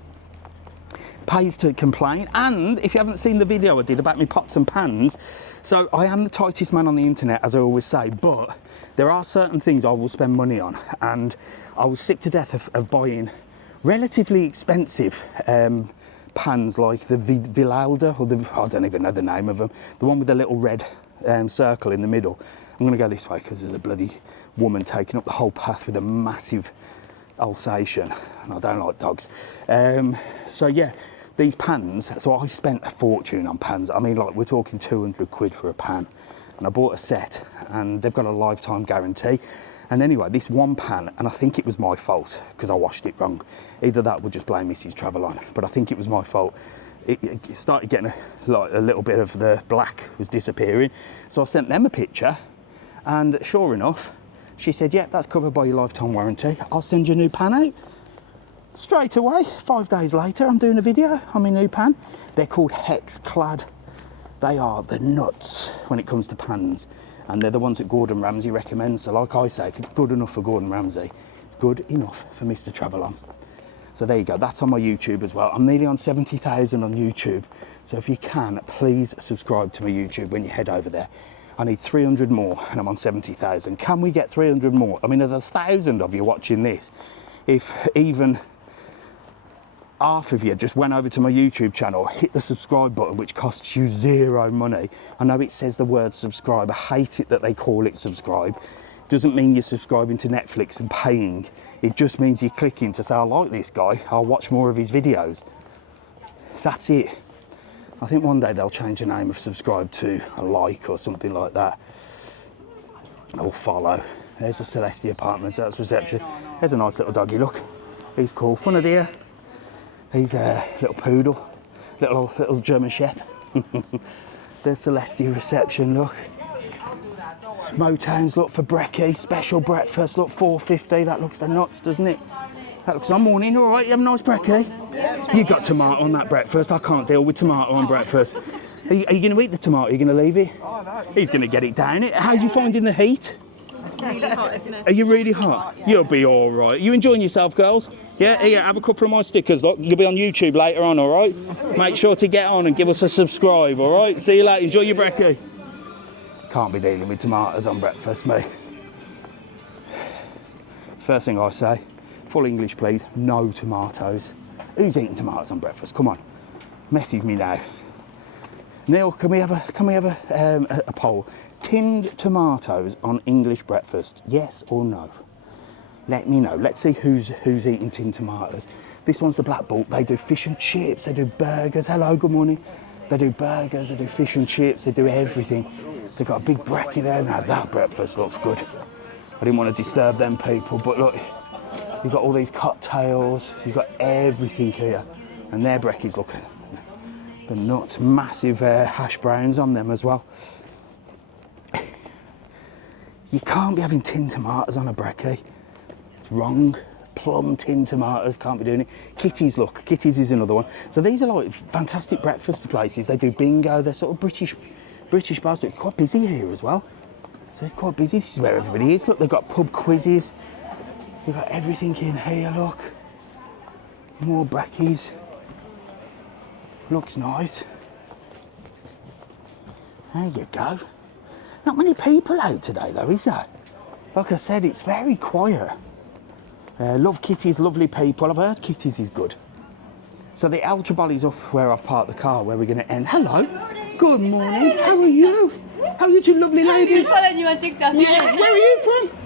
Pays to complain. And if you haven't seen the video I did about my pots and pans, so I am the tightest man on the internet, as I always say, but there are certain things I will spend money on, and I was sick to death of buying relatively expensive pans like the Vilalda, or the, I don't even know the name of them, the one with the little red circle in the middle. I'm going to go this way because there's a bloody woman taking up the whole path with a massive Alsatian, and I don't like dogs. So yeah, these pans, so I spent a fortune on pans. I mean, like, we're talking 200 quid for a pan, and I bought a set, and they've got a lifetime guarantee. And anyway, this one pan, and I think it was my fault because I washed it wrong. Either that would just blame Mrs. TravelON, but I think it was my fault. It started getting a little bit of the black was disappearing, so I sent them a picture, and sure enough, she said, yeah, that's covered by your lifetime warranty. I'll send you a new pan out. Straight away, 5 days later, I'm doing a video on my new pan. They're called Hex Clad. They are the nuts when it comes to pans. And they're the ones that Gordon Ramsay recommends. So like I say, if it's good enough for Gordon Ramsay, it's good enough for Mr. TravelON. So there you go, that's on my YouTube as well. I'm nearly on 70,000 on YouTube. So if you can, please subscribe to my YouTube when you head over there. I need 300 more and I'm on 70,000. Can we get 300 more? I mean, there's 1,000 of you watching this. If even half of you just went over to my YouTube channel, hit the subscribe button, which costs you zero money. I know it says the word subscribe. I hate it that they call it subscribe. Doesn't mean you're subscribing to Netflix and paying. It just means you're clicking to say, I like this guy, I'll watch more of his videos. That's it. I think one day they'll change the name of subscribe to a like or something like that. Or follow. There's the Celestia Apartments, that's reception. There's a nice little doggy, look. He's cool. One of the he's a little poodle, little German Shepherd. There's Celestia reception, look. Motowns, look, for brekkie, special breakfast, look, $4.50. That looks the nuts, doesn't it? That looks on morning, all right, you have a nice brekkie? Yes. You got tomato on that breakfast, I can't deal with tomato on breakfast. Are you going to eat the tomato, are you going to leave it? Oh, no. He's going to get it down. How's you finding the heat? Really hot, isn't it? Are you really hot? Yeah. You'll be all right. You enjoying yourself, girls? Yeah, here, have a couple of my stickers. Look, you'll be on YouTube later on, all right? Make sure to get on and give us a subscribe, all right? See you later. Enjoy your brekkie. Can't be dealing with tomatoes on breakfast, me. First thing I say, full English, please. No tomatoes. Who's eating tomatoes on breakfast? Come on, message me now. Neil, can we have a poll? Tinned tomatoes on English breakfast, yes or no? Let me know. Let's see who's eating tinned tomatoes. This one's the Black Bull. They do fish and chips. They do burgers. Hello, good morning. They do burgers. They do fish and chips. They do everything. They've got a big brekkie there. Now that breakfast looks good. I didn't want to disturb them people, but look, you've got all these cocktails. You've got everything here, and their brekkie's looking the nuts. Massive hash browns on them as well. You can't be having tinned tomatoes on a brekkie. It's wrong. Plum tinned tomatoes, can't be doing it. Kitty's, look, Kitty's is another one. So these are like fantastic breakfast places. They do bingo. They're sort of British bars. It's quite busy here as well. So it's quite busy. This is where everybody is. Look, they've got pub quizzes. They've got everything in here, look. More brekkies. Looks nice. There you go. Not many people out today though, is there? Like I said, it's very quiet. Love Kitty's, lovely people. I've heard Kitty's is good. So the Ultra Bolly's up where I've parked the car, where we're going to end. Hello. Good morning. How are you? How are you two lovely ladies? I'm following you on TikTok. Yeah. Where are you from?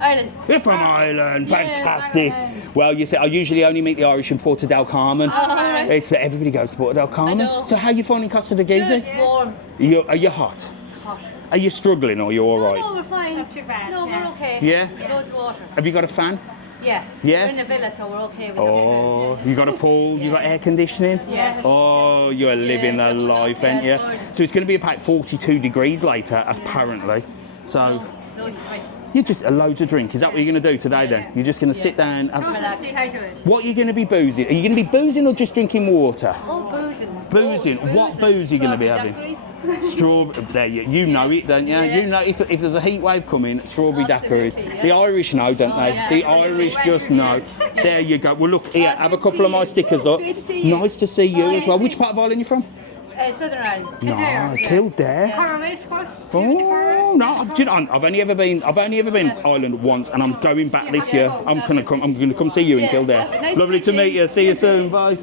Ireland. You're from Ireland. Fantastic. Yeah, well, you see, I usually only meet the Irish in Porta del Carmen. Right. It's everybody goes to Porta del Carmen. I know. So how are you finding Costa Teguise? Good, warm. Are you hot? It's hot. Are you struggling or are you all right? No, we're fine. Not too bad, No, yeah. we're okay. Yeah? Loads of water. Have you got a fan? Yeah. Yeah? We're in a villa, so we're okay with Oh, everything. you got a pool, you got air conditioning? Yeah. Oh, you're living the good life, luck. ain't Yeah, you? it's gorgeous. So it's going to be about 42 degrees later, apparently. So Loads of drink. you're just loads of drink. Is that what you're going to do today then? You're just going to sit down. What are you going to be boozing? Are you going to be boozing or just drinking water? Oh, boozing. Boozing. What booze are you going to be having? Daiquiris. Strawberry, there you know it, don't you? You know if there's a heat wave coming, strawberry daiquiris. Absolutely, yeah. The Irish know, don't they? yeah, The absolutely. Irish just know. There you go. Well, look here, have a couple of my stickers. Look, It's good to see you. nice to see you Oh, as well. yeah, Which part of Ireland are you from? Southern Ireland. No, Kildare. Oh no, do you know, I've only ever been Ireland once, and I'm going back this year. I'm gonna come see you in Kildare. Nice Lovely to meet you. See you Thank soon. Bye.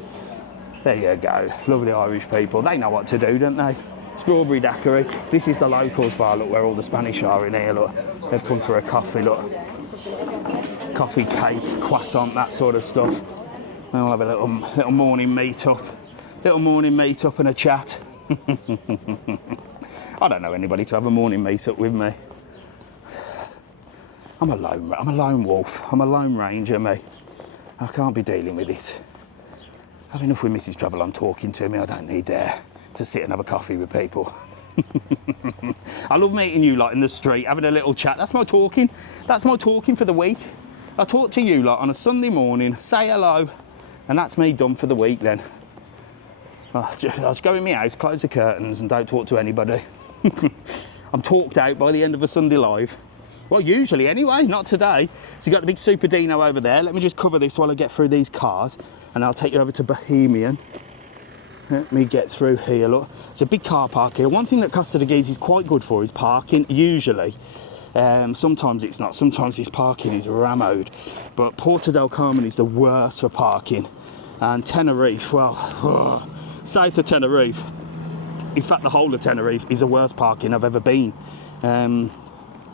There you go. Lovely Irish people. They know what to do, don't they? Strawberry daiquiri. This is the locals bar. Look where all the Spanish are in here. Look, they've come for a coffee. Look, coffee, cake, croissant, that sort of stuff. And we'll have a little morning meet up. Little morning meet up and a chat. I don't know anybody to have a morning meet up with me. I'm a lone wolf. I'm a lone ranger, me. I can't be dealing with it. I've enough with Mrs. TravelON talking to me. I don't need to sit and have a coffee with people. I love meeting you like in the street, having a little chat. That's my talking. That's my talking for the week. I talk to you like on a Sunday morning, say hello, and that's me done for the week then. I'll just go in my house, close the curtains and don't talk to anybody. I'm talked out by the end of a Sunday live. Well, usually anyway, not today. So you've got the big Super Dino over there. Let me just cover this while I get through these cars and I'll take you over to Bohemian. Let me get through here, look. It's a big car park here. One thing that Costa Teguise is quite good for is parking, usually. Sometimes it's not, sometimes this parking is rammed. But Porto del Carmen is the worst for parking. And Tenerife, well, south of Tenerife, in fact the whole of Tenerife is the worst parking I've ever been.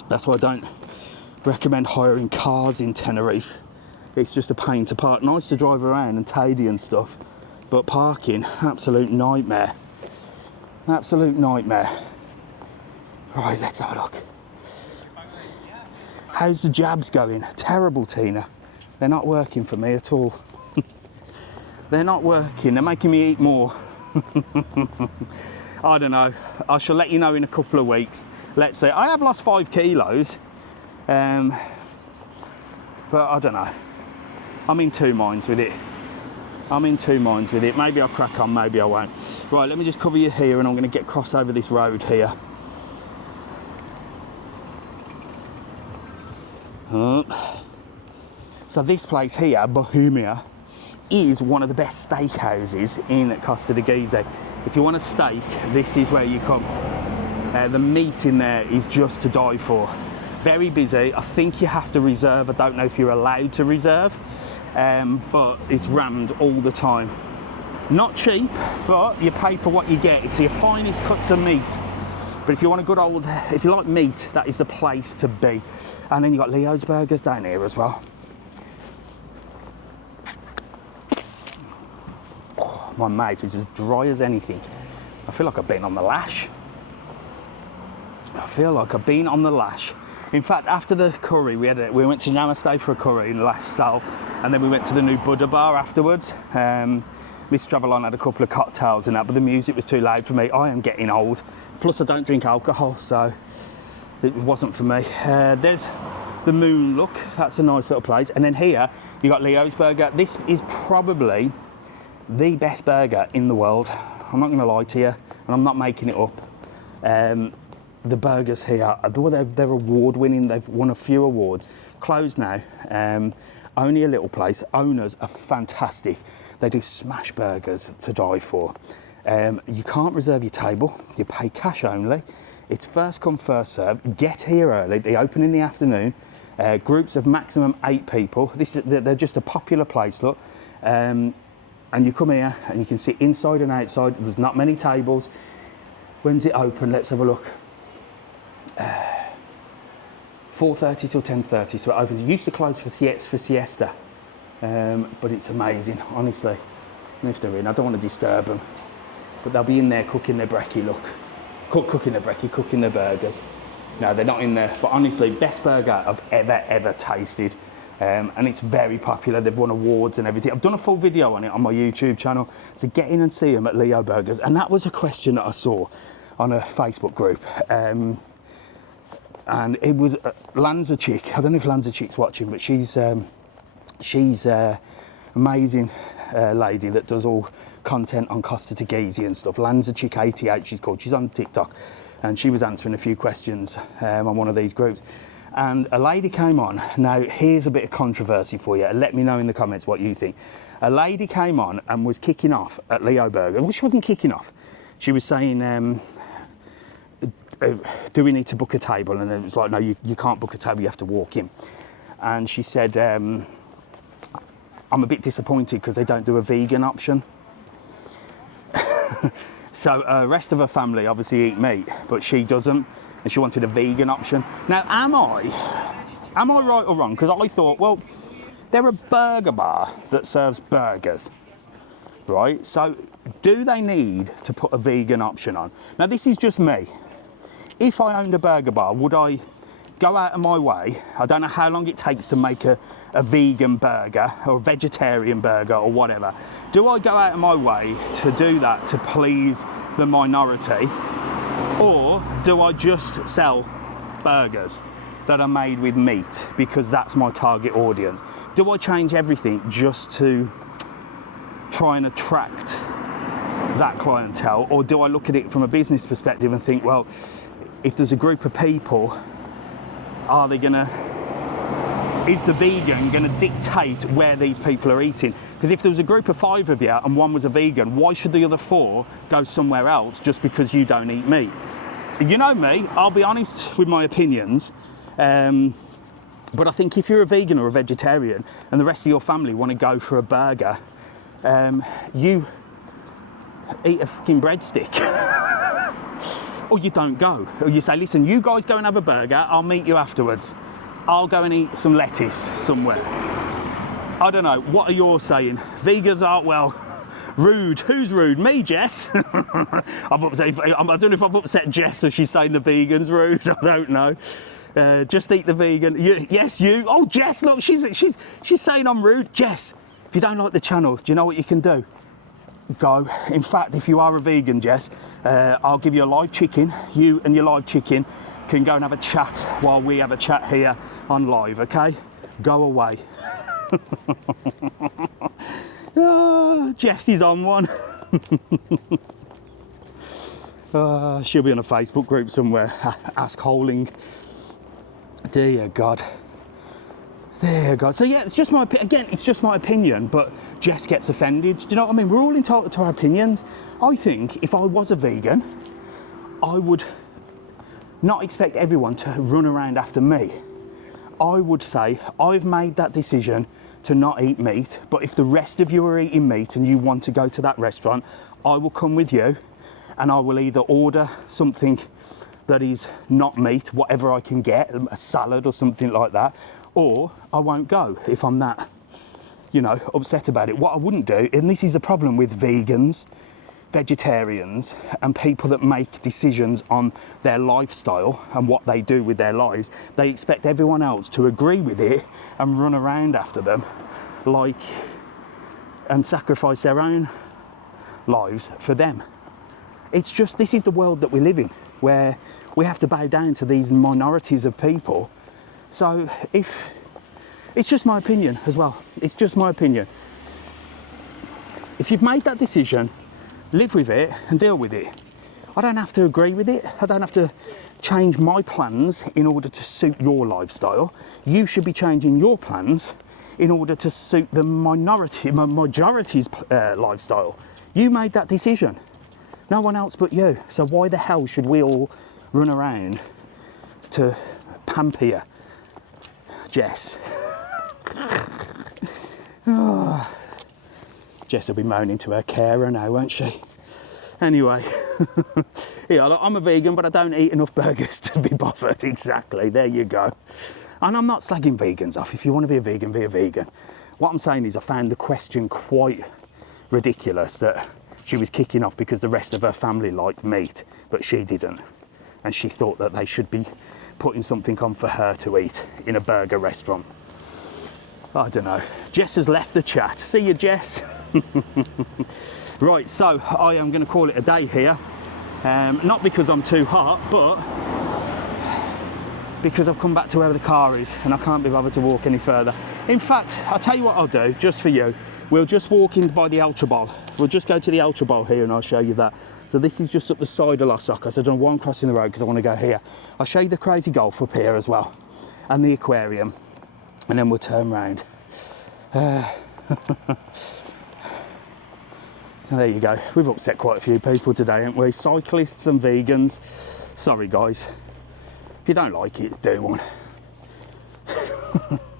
That's why I don't recommend hiring cars in Tenerife. It's just a pain to park. Nice to drive around and tidy and stuff, but parking, absolute nightmare. Absolute nightmare. Right, let's have a look. How's the jabs going? Terrible, Tina. They're not working for me at all. They're not working, they're making me eat more. I don't know. I shall let you know in a couple of weeks. Let's say I have lost 5 kilos, but I don't know. I'm in two minds with it. Maybe I'll crack on, maybe I won't. Right, let me just cover you here and I'm going to get across over this road here. So this place here, Bohemia, is one of the best steakhouses in Costa Teguise. If you want a steak, this is where you come. The meat in there is just to die for. Very busy. I think you have to reserve. I don't know if you're allowed to reserve, but it's rammed all the time. Not cheap, but you pay for what you get. It's your finest cuts of meat. But if you want a good old, if you like meat, that is the place to be. And then you've got Leo's Burgers down here as well. Oh, my mouth is as dry as anything. I feel like I've been on the lash. In fact, after the curry, we went to Namaste for a curry in Las Sal, and then we went to the new Buddha bar afterwards. Miss TravelON had a couple of cocktails and that, but the music was too loud for me. I am getting old. Plus, I don't drink alcohol, so it wasn't for me. There's the Moon Look. That's a nice little place. And then here, you got Leo's Burger. This is probably the best burger in the world. I'm not going to lie to you, and I'm not making it up. The burgers here, they're award-winning. They've won a few awards. Closed now. Only a little place. Owners are fantastic. They do smash burgers to die for. You can't reserve your table. You pay cash only. It's first come, first serve. Get here early. They open in the afternoon. Groups of maximum 8 people. They're just a popular place, look. And you come here and you can sit inside and outside. There's not many tables. When's it open? Let's have a look. 4:30 till 10:30, so it opens. It used to close for siesta, but it's amazing, honestly. And if they're in, I don't want to disturb them, but they'll be in there cooking their brekkie, look. Cooking their brekkie, cooking their burgers. No, they're not in there, but honestly, best burger I've ever tasted. And it's very popular. They've won awards and everything. I've done a full video on it on my YouTube channel, so get in and see them at Leo Burgers. And that was a question that I saw on a Facebook group. And it was Lanza Chick. I don't know if Lanza Chick's watching, but she's amazing lady that does all content on Costa Teguise and stuff. Lanzarote 88 she's called. She's on TikTok, and she was answering a few questions on one of these groups. And a lady came on. Now, here's a bit of controversy for you. Let me know in the comments what you think. A lady came on and was kicking off at Leo Burger. Well, she wasn't kicking off. She was saying, do we need to book a table? And then it was like, no, you can't book a table, you have to walk in. And she said, I'm a bit disappointed because they don't do a vegan option. So the rest of her family obviously eat meat, but she doesn't, and she wanted a vegan option. Now, am I right or wrong? Because I thought, well, they're a burger bar that serves burgers, right? So do they need to put a vegan option on? Now, this is just me. If I owned a burger bar, would I go out of my way? I don't know how long it takes to make a vegan burger or a vegetarian burger or whatever. Do I go out of my way to do that to please the minority? Or do I just sell burgers that are made with meat because that's my target audience? Do I change everything just to try and attract that clientele? Or do I look at it from a business perspective and think, well, if there's a group of people, is the vegan gonna dictate where these people are eating? Because if there was a group of 5 of you and one was a vegan, why should the other 4 go somewhere else just because you don't eat meat? You know me, I'll be honest with my opinions, but I think if you're a vegan or a vegetarian and the rest of your family want to go for a burger, you eat a fucking breadstick. Or you don't go. Or you say, listen, you guys go and have a burger, I'll meet you afterwards. I'll go and eat some lettuce somewhere. I don't know, what are you saying? Vegans are, well, rude. Who's rude? Me, Jess? I don't know if I've upset Jess or she's saying the vegan's rude, I don't know. Just eat the vegan. Yes, you. Oh, Jess, look, she's saying I'm rude. Jess, if you don't like the channel, do you know what you can do? Go. In fact, if you are a vegan, Jess, I'll give you a live chicken. You and your live chicken can go and have a chat while we have a chat here on live, okay? Go away. Oh, Jess is on one. She'll be on a Facebook group somewhere. Ask Holing. Dear God. Dear God. So yeah, it's just my opinion, but Jess gets offended. Do you know what I mean? We're all entitled to our opinions. I think if I was a vegan, I would not expect everyone to run around after me. I would say, I've made that decision to not eat meat, but if the rest of you are eating meat and you want to go to that restaurant, I will come with you and I will either order something that is not meat, whatever I can get, a salad or something like that, or I won't go if I'm that, upset about it. What I wouldn't do, and this is the problem with vegans, vegetarians, and people that make decisions on their lifestyle and what they do with their lives, they expect everyone else to agree with it and run around after them and sacrifice their own lives for them. It's just, this is the world that we live in, where we have to bow down to these minorities of people. So it's just my opinion as well. It's just my opinion. If you've made that decision, live with it and deal with it. I don't have to agree with it. I don't have to change my plans in order to suit your lifestyle. You should be changing your plans in order to suit the majority's lifestyle. You made that decision. No one else but you. So why the hell should we all run around to pamper you, Jess? Oh. Jess will be moaning to her carer now, won't she? Anyway, yeah, look, I'm a vegan, but I don't eat enough burgers to be bothered. Exactly, there you go. And I'm not slagging vegans off. If you want to be a vegan, be a vegan. What I'm saying is I found the question quite ridiculous that she was kicking off because the rest of her family liked meat, but she didn't. And she thought that they should be putting something on for her to eat in a burger restaurant. I don't know. Jess has left the chat. See you, Jess. Right, so I am going to call it a day here. Not because I'm too hot, but because I've come back to where the car is and I can't be bothered to walk any further. In fact, I'll tell you what I'll do, just for you. We'll just walk in by the Ultra Bowl. We'll just go to the Ultra Bowl here and I'll show you that. So this is just up the side of Los Ocos. I don't want crossing the road because I want to go here. I'll show you the crazy golf up here as well. And the aquarium. And then we'll turn round. So there you go. We've upset quite a few people today, haven't we? Cyclists and vegans. Sorry guys. If you don't like it, do one.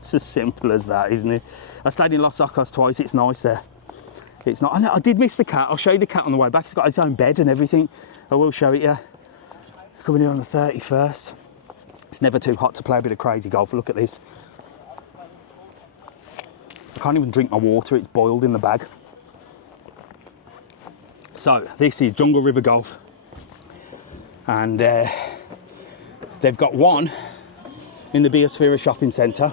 It's as simple as that, isn't it? I stayed in Los Ocos twice. It's nice there. It's not. I did miss the cat. I'll show you the cat on the way back. It's got its own bed and everything. I will show it you. Coming here on the 31st. It's never too hot to play a bit of crazy golf. Look at this. I can't even drink my water. It's boiled in the bag. So this is Jungle River Golf. And they've got one in the Biosphere Shopping Centre.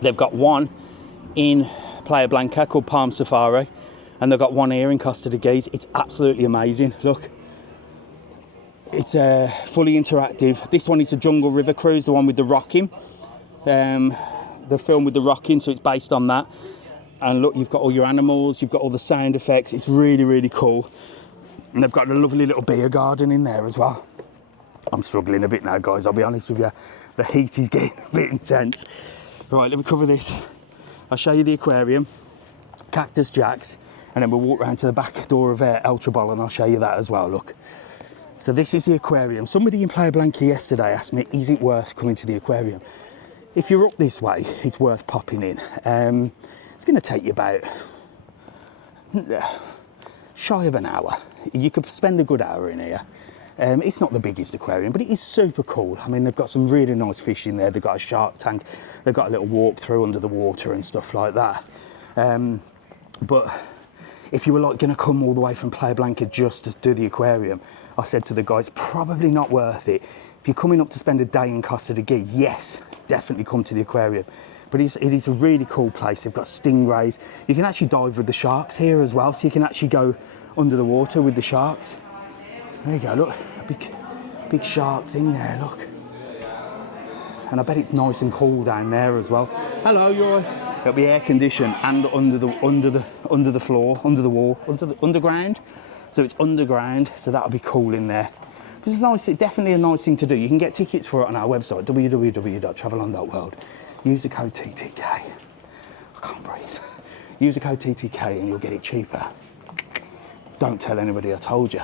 They've got one in Playa Blanca called Palm Safari, and they've got one here in Costa Teguise. It's absolutely amazing. Look, it's fully interactive. This one is a Jungle River Cruise, the one with the rocking, the film with the rocking, so it's based on that. And look, you've got all your animals, you've got all the sound effects. It's really, really cool. And they've got a lovely little beer garden in there as well. I'm struggling a bit now, guys, I'll be honest with you. The heat is getting a bit intense. Right, let me cover this. I'll show you the aquarium, Cactus Jacks, and then we'll walk round to the back door of Ultra Bowl and I'll show you that as well, look. So this is the aquarium. Somebody in Playa Blanca yesterday asked me, is it worth coming to the aquarium? If you're up this way, it's worth popping in. It's going to take you about shy of an hour. You could spend a good hour in here. It's not the biggest aquarium, but it is super cool. I mean, they've got some really nice fish in there. They've got a shark tank. They've got a little walk through under the water and stuff like that. But if you were like going to come all the way from Playa Blanca just to do the aquarium, I said to the guys, probably not worth it. If you're coming up to spend a day in Costa Teguise, yes, definitely come to the aquarium. But it is a really cool place. They've got stingrays. You can actually dive with the sharks here as well, so you can actually go under the water with the sharks. There you go, look, a big shark thing there, look. And I bet it's nice and cool down there as well. Hello, you're all right? It'll be air conditioned and under the floor, under the wall, underground. So it's underground, so that'll be cool in there. It's nice, it's definitely a nice thing to do. You can get tickets for it on our website, www.travelon.world. Use the code TTK. I can't breathe. Use the code TTK and you'll get it cheaper. Don't tell anybody I told you.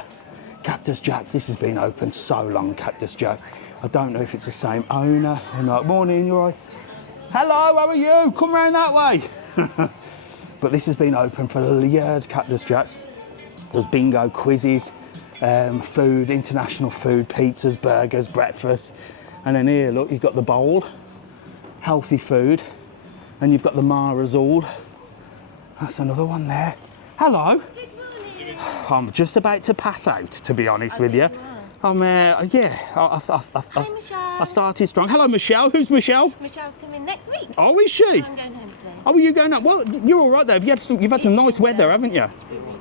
Cactus Jacks, this has been open so long, Cactus Jacks. I don't know if it's the same owner or not. Morning, you all right? Hello, how are you? Come round that way. But this has been open for years, Cactus Jacks. There's bingo, quizzes, food, international food, pizzas, burgers, breakfast. And then here, look, you've got the bowl, healthy food. And you've got the Mara's all. That's another one there. Hello. I'm just about to pass out, to be honest with you. Yeah, I started strong. Hello, Michelle. Who's Michelle? Michelle's coming next week. Oh, is she? I'm going home today. Oh, are you going up? Well, you're all right there. You've had some nice weather, haven't you?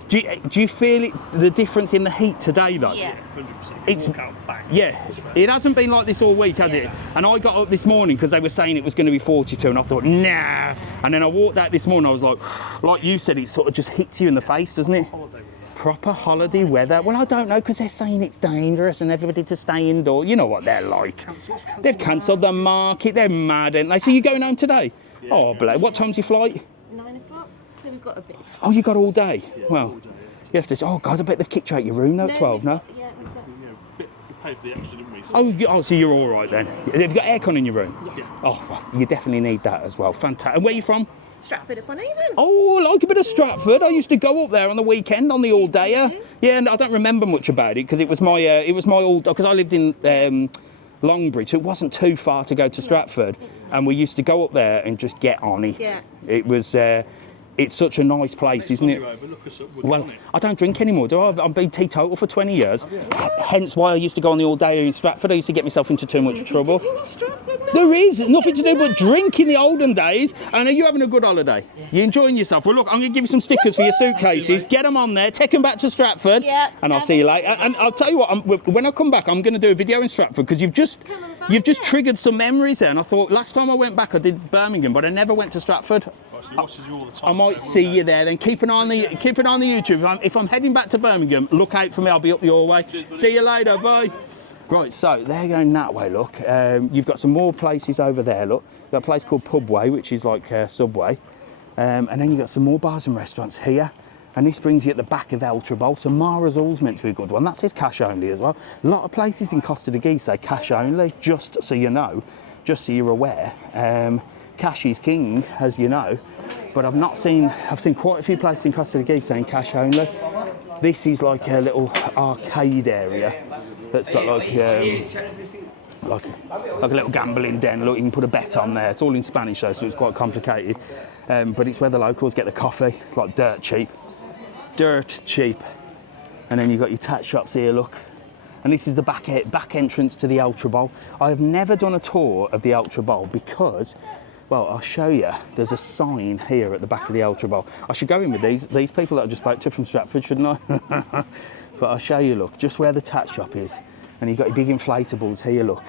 Do you feel the difference in the heat today, though? Yeah. 100%. Yeah, it hasn't been like this all week, has it? And I got up this morning because they were saying it was going to be 42, and I thought, nah. And then I walked out this morning, I was like you said, it sort of just hits you in the face, doesn't it? Proper holiday weather. Well, I don't know, because they're saying it's dangerous and everybody to stay indoor. You know what they're like. They've cancelled the market. They're mad, aren't they? So you're going home today? Yeah, oh, bless. What time's your flight? 9 o'clock. So we've got a bit. Oh, you got all day? Yeah, well, all day, yeah. You have to. Oh God, I bet they've kicked you out your room though at 12. No. Yeah, we've got. We paid for the extra, didn't we? So. So you're all right then. Have you got aircon in your room? Yes. Oh, well, you definitely need that as well. Fantastic. And where are you from? Stratford upon Avon. Oh, I like a bit of Stratford. I used to go up there on the weekend on the all-dayer. Yeah, and I don't remember much about it because it was my all because I lived in Longbridge, so it wasn't too far to go to Stratford, and we used to go up there and just get on it. Yeah. It was. It's such a nice place, isn't it? Well, I don't drink anymore, do I? I've been teetotal for 20 years. Hence why I used to go on the all-dayer in Stratford. I used to get myself into too much trouble. There is nothing to do but drink in the olden days. And are you having a good holiday? Yes. You enjoying yourself? Well, look, I'm going to give you some stickers for your suitcases. Get them on there. Take them back to Stratford. Yeah. And I'll see you later. And I'll tell you what, when I come back, I'm going to do a video in Stratford because you've just... You've just triggered some memories there, and I thought last time I went back I did Birmingham, but I never went to Stratford. Well, she watches you all the time. I might so see we'll you there then. Keep an eye on the YouTube. If I'm heading back to Birmingham, look out for me. I'll be up your way. See you later. Bye. Right, so they're going that way. Look, you've got some more places over there. Look, you've got a place called Pubway, which is like Subway, and then you've got some more bars and restaurants here. And this brings you at the back of El Tribol. So Mara's All's meant to be a good one. That says cash only as well. A lot of places in Costa Teguise say cash only, just so you know, just so you're aware. Cash is king, as you know. But I've seen quite a few places in Costa Teguise saying cash only. This is like a little arcade area that's got like a little gambling den. Look, you can put a bet on there. It's all in Spanish though, so it's quite complicated. But it's where the locals get the coffee. It's like dirt cheap. And then you've got your tat shops here, look. And this is the back entrance to the El Tribol. I have never done a tour of the El Tribol because, well, I'll show you. There's a sign here at the back of the El Tribol. I should go in with these people that I just spoke to from Stratford, shouldn't I? But I'll show you, look, just where the tat shop is. And you've got your big inflatables here, look.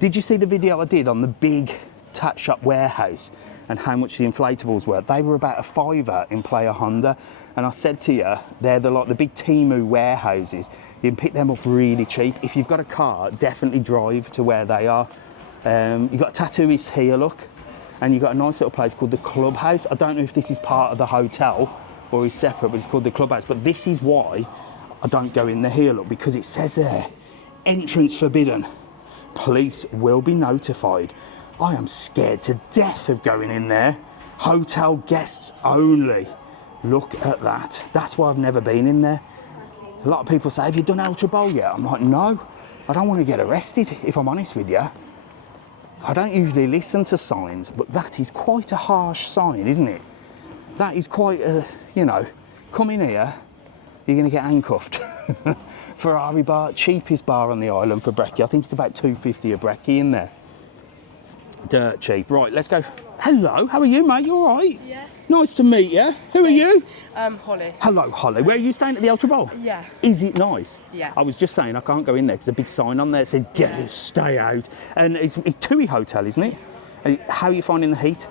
Did you see the video I did on the big tat shop warehouse and how much the inflatables were? They were about $5 in Playa Honda. And I said to you, they're the big Temu warehouses. You can pick them up really cheap. If you've got a car, definitely drive to where they are. You've got tattooists here, look. And you've got a nice little place called the Clubhouse. I don't know if this is part of the hotel or is separate, but it's called the Clubhouse. But this is why I don't go in there here, look, because it says there, entrance forbidden. Police will be notified. I am scared to death of going in there. Hotel guests only. Look at that. That's why I've never been in there. A lot of people say, have you done El Tribol yet? I'm like, no, I don't want to get arrested, if I'm honest with you. I don't usually listen to signs, but that is quite a harsh sign, isn't it? That is quite a, you know, come in here, you're going to get handcuffed. Ferrari bar, cheapest bar on the island for brekkie. I think it's about $2.50 a brekkie in there. Dirt cheap. Right, let's go. Hello, how are you, mate? You all right? Yeah. Nice to meet you. Who are you? Holly. Hello, Holly. Where are you staying at the El Tribol? Yeah. Is it nice? Yeah. I was just saying I can't go in there because there's a big sign on there that says stay out. And it's TUI hotel, isn't it? How are you finding the heat?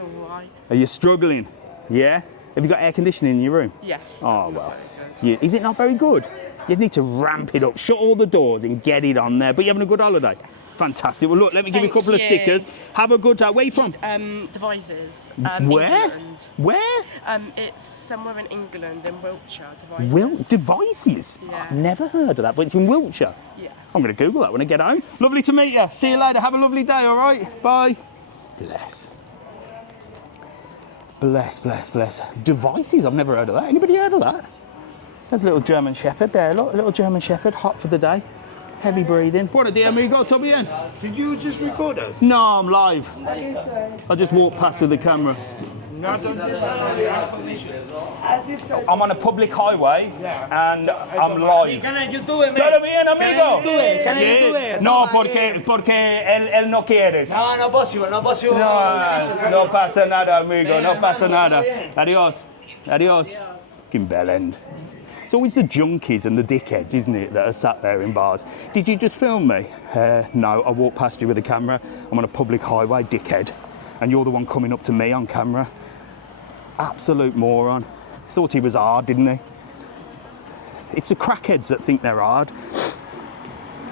All right. Are you struggling? Yeah? Have you got air conditioning in your room? Yes. Oh, well. Is it not very good? You'd need to ramp it up, shut all the doors and get it on there. But you're having a good holiday? Fantastic. Well, look, let me give you a couple of stickers. Have a good day. Where are you from? Devices. Where? England. Where? It's somewhere in England, in Wiltshire. Devices. Devices? Yeah. I've never heard of that, but it's in Wiltshire. Yeah. I'm going to Google that when I get home. Lovely to meet you. See you later. Have a lovely day, all right? Bye. Bless. Bless, bless, bless. Devices? I've never heard of that. Anybody heard of that? There's a little German Shepherd there. Look, a little German Shepherd, hot for the day. Heavy breathing. Buona dia, amigo. Todo bien? Did you just record us? No, I'm live. I just walked past with the camera. I'm on a public highway and I'm live. ¿Todo bien, amigo? Sí. No, porque él no quiere. No possible. No pasa nada, amigo. No pasa nada. Adios. Adios. Fucking bell end. It's always the junkies and the dickheads, isn't it, that are sat there in bars. Did you just film me? No, I walked past you with a camera. I'm on a public highway, dickhead. And you're the one coming up to me on camera. Absolute moron. Thought he was hard, didn't he? It's the crackheads that think they're hard.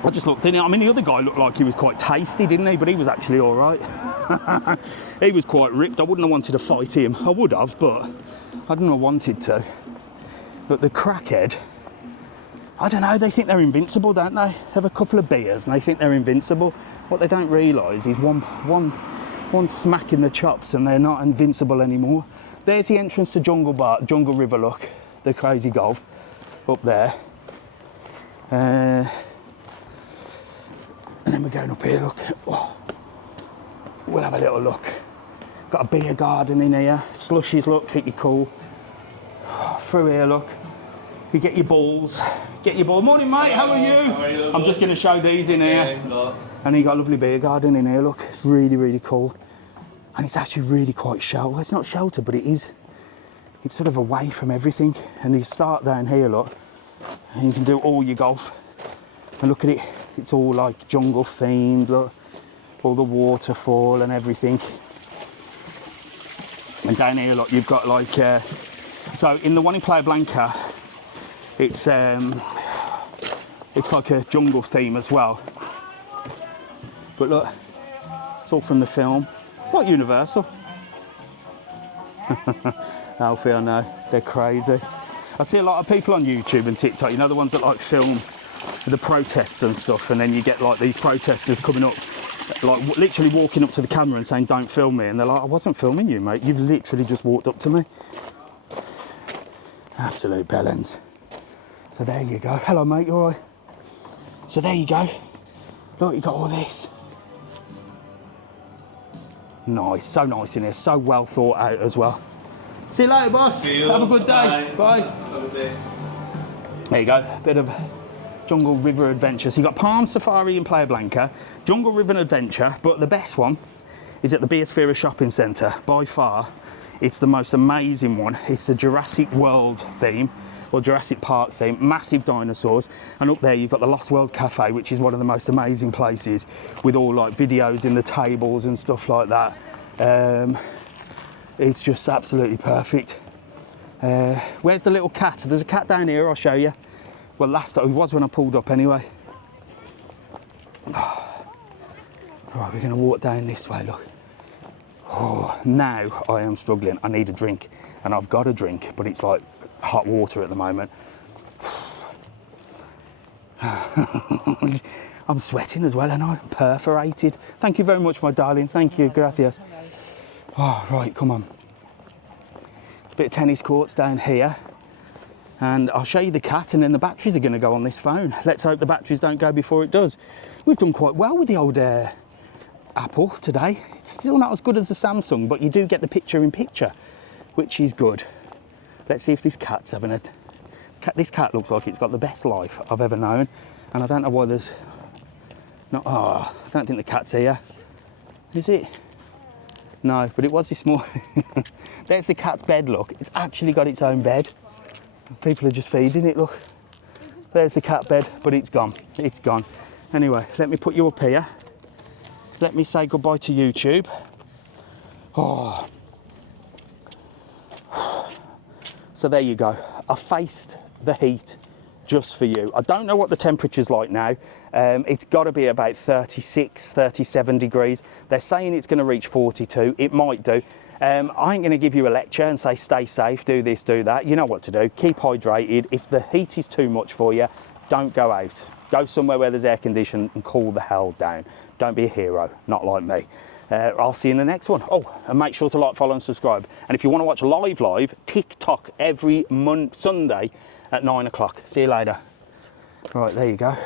I just looked in it. I mean, the other guy looked like he was quite tasty, didn't he? But he was actually all right. He was quite ripped. I wouldn't have wanted to fight him. I would have, but I didn't have wanted to. But the crackhead, I don't know, they think they're invincible, don't they? They have a couple of beers and they think they're invincible. What they don't realise is one smack in the chops and they're not invincible anymore. There's the entrance to Jungle River, look, the crazy golf up there. And then we're going up here, look. Oh, we'll have a little look. Got a beer garden in here, slushies, look, keep you cool. Through here, look. You get your balls. Morning, mate. How are you? I'm just going to show these in here. And you got a lovely beer garden in here. Look, it's really, really cool. And it's actually really quite sheltered. It's not sheltered, but it is. It's sort of away from everything. And you start down here, look, and you can do all your golf. And look at it. It's all like jungle themed, look, all the waterfall and everything. And down here, look, you've got like, so in the one in Playa Blanca, it's like a jungle theme as well. But look, it's all from the film. It's like Universal. Alfie, I know, they're crazy. I see a lot of people on YouTube and TikTok, you know, the ones that like film the protests and stuff, and then you get like these protesters coming up, like literally walking up to the camera and saying, don't film me. And they're like, I wasn't filming you, mate. You've literally just walked up to me. Absolute bellends. So there you go. Hello, mate, you all right? So there you go. Look, you got all this. Nice, so nice in here, so well thought out as well. See you later, boss. See you. Have a good day. Bye. Have a day. There you go, bit of jungle river adventure. So you've got Palm Safari in Playa Blanca, jungle river adventure, but the best one is at the Biosphere Shopping Centre. By far, it's the most amazing one. It's the Jurassic World theme, or Jurassic Park theme, massive dinosaurs. And up there you've got the Lost World Cafe, which is one of the most amazing places, with all like videos in the tables and stuff like that. It's just absolutely perfect. Where's the little cat? There's a cat down here, I'll show you. Well, last time, it was when I pulled up anyway. Right, we're gonna walk down this way, look. Oh, now I am struggling. I need a drink, and I've got a drink, but it's like hot water at the moment. I'm sweating as well, and I'm perforated. Thank you very much, my darling. Thank you, gracias. Oh, right, come on. Bit of tennis courts down here. And I'll show you the cat, and then the batteries are going to go on this phone. Let's hope the batteries don't go before it does. We've done quite well with the old Apple today. It's still not as good as the Samsung, but you do get the picture-in-picture, which is good. Let's see if this cat's having a... This cat looks like it's got the best life I've ever known, and I don't know why there's not... Oh, I don't think the cat's here. Is it? No, but it was this morning. There's the cat's bed, look. It's actually got its own bed. People are just feeding it, look. There's the cat bed, but it's gone. It's gone. Anyway, let me put you up here. Let me say goodbye to YouTube. Oh. So there you go. I faced the heat just for you. I don't know what the temperature's like now. It's got to be about 36, 37 degrees. They're saying it's going to reach 42. It might do. I ain't going to give you a lecture and say stay safe, do this, do that. You know what to do. Keep hydrated. If the heat is too much for you, don't go out. Go somewhere where there's air conditioning and cool the hell down. Don't be a hero, not like me. I'll see you in the next one. Oh, and make sure to like, follow and subscribe. And if you want to watch live, TikTok every Sunday at 9 o'clock. See you later. Right, there you go.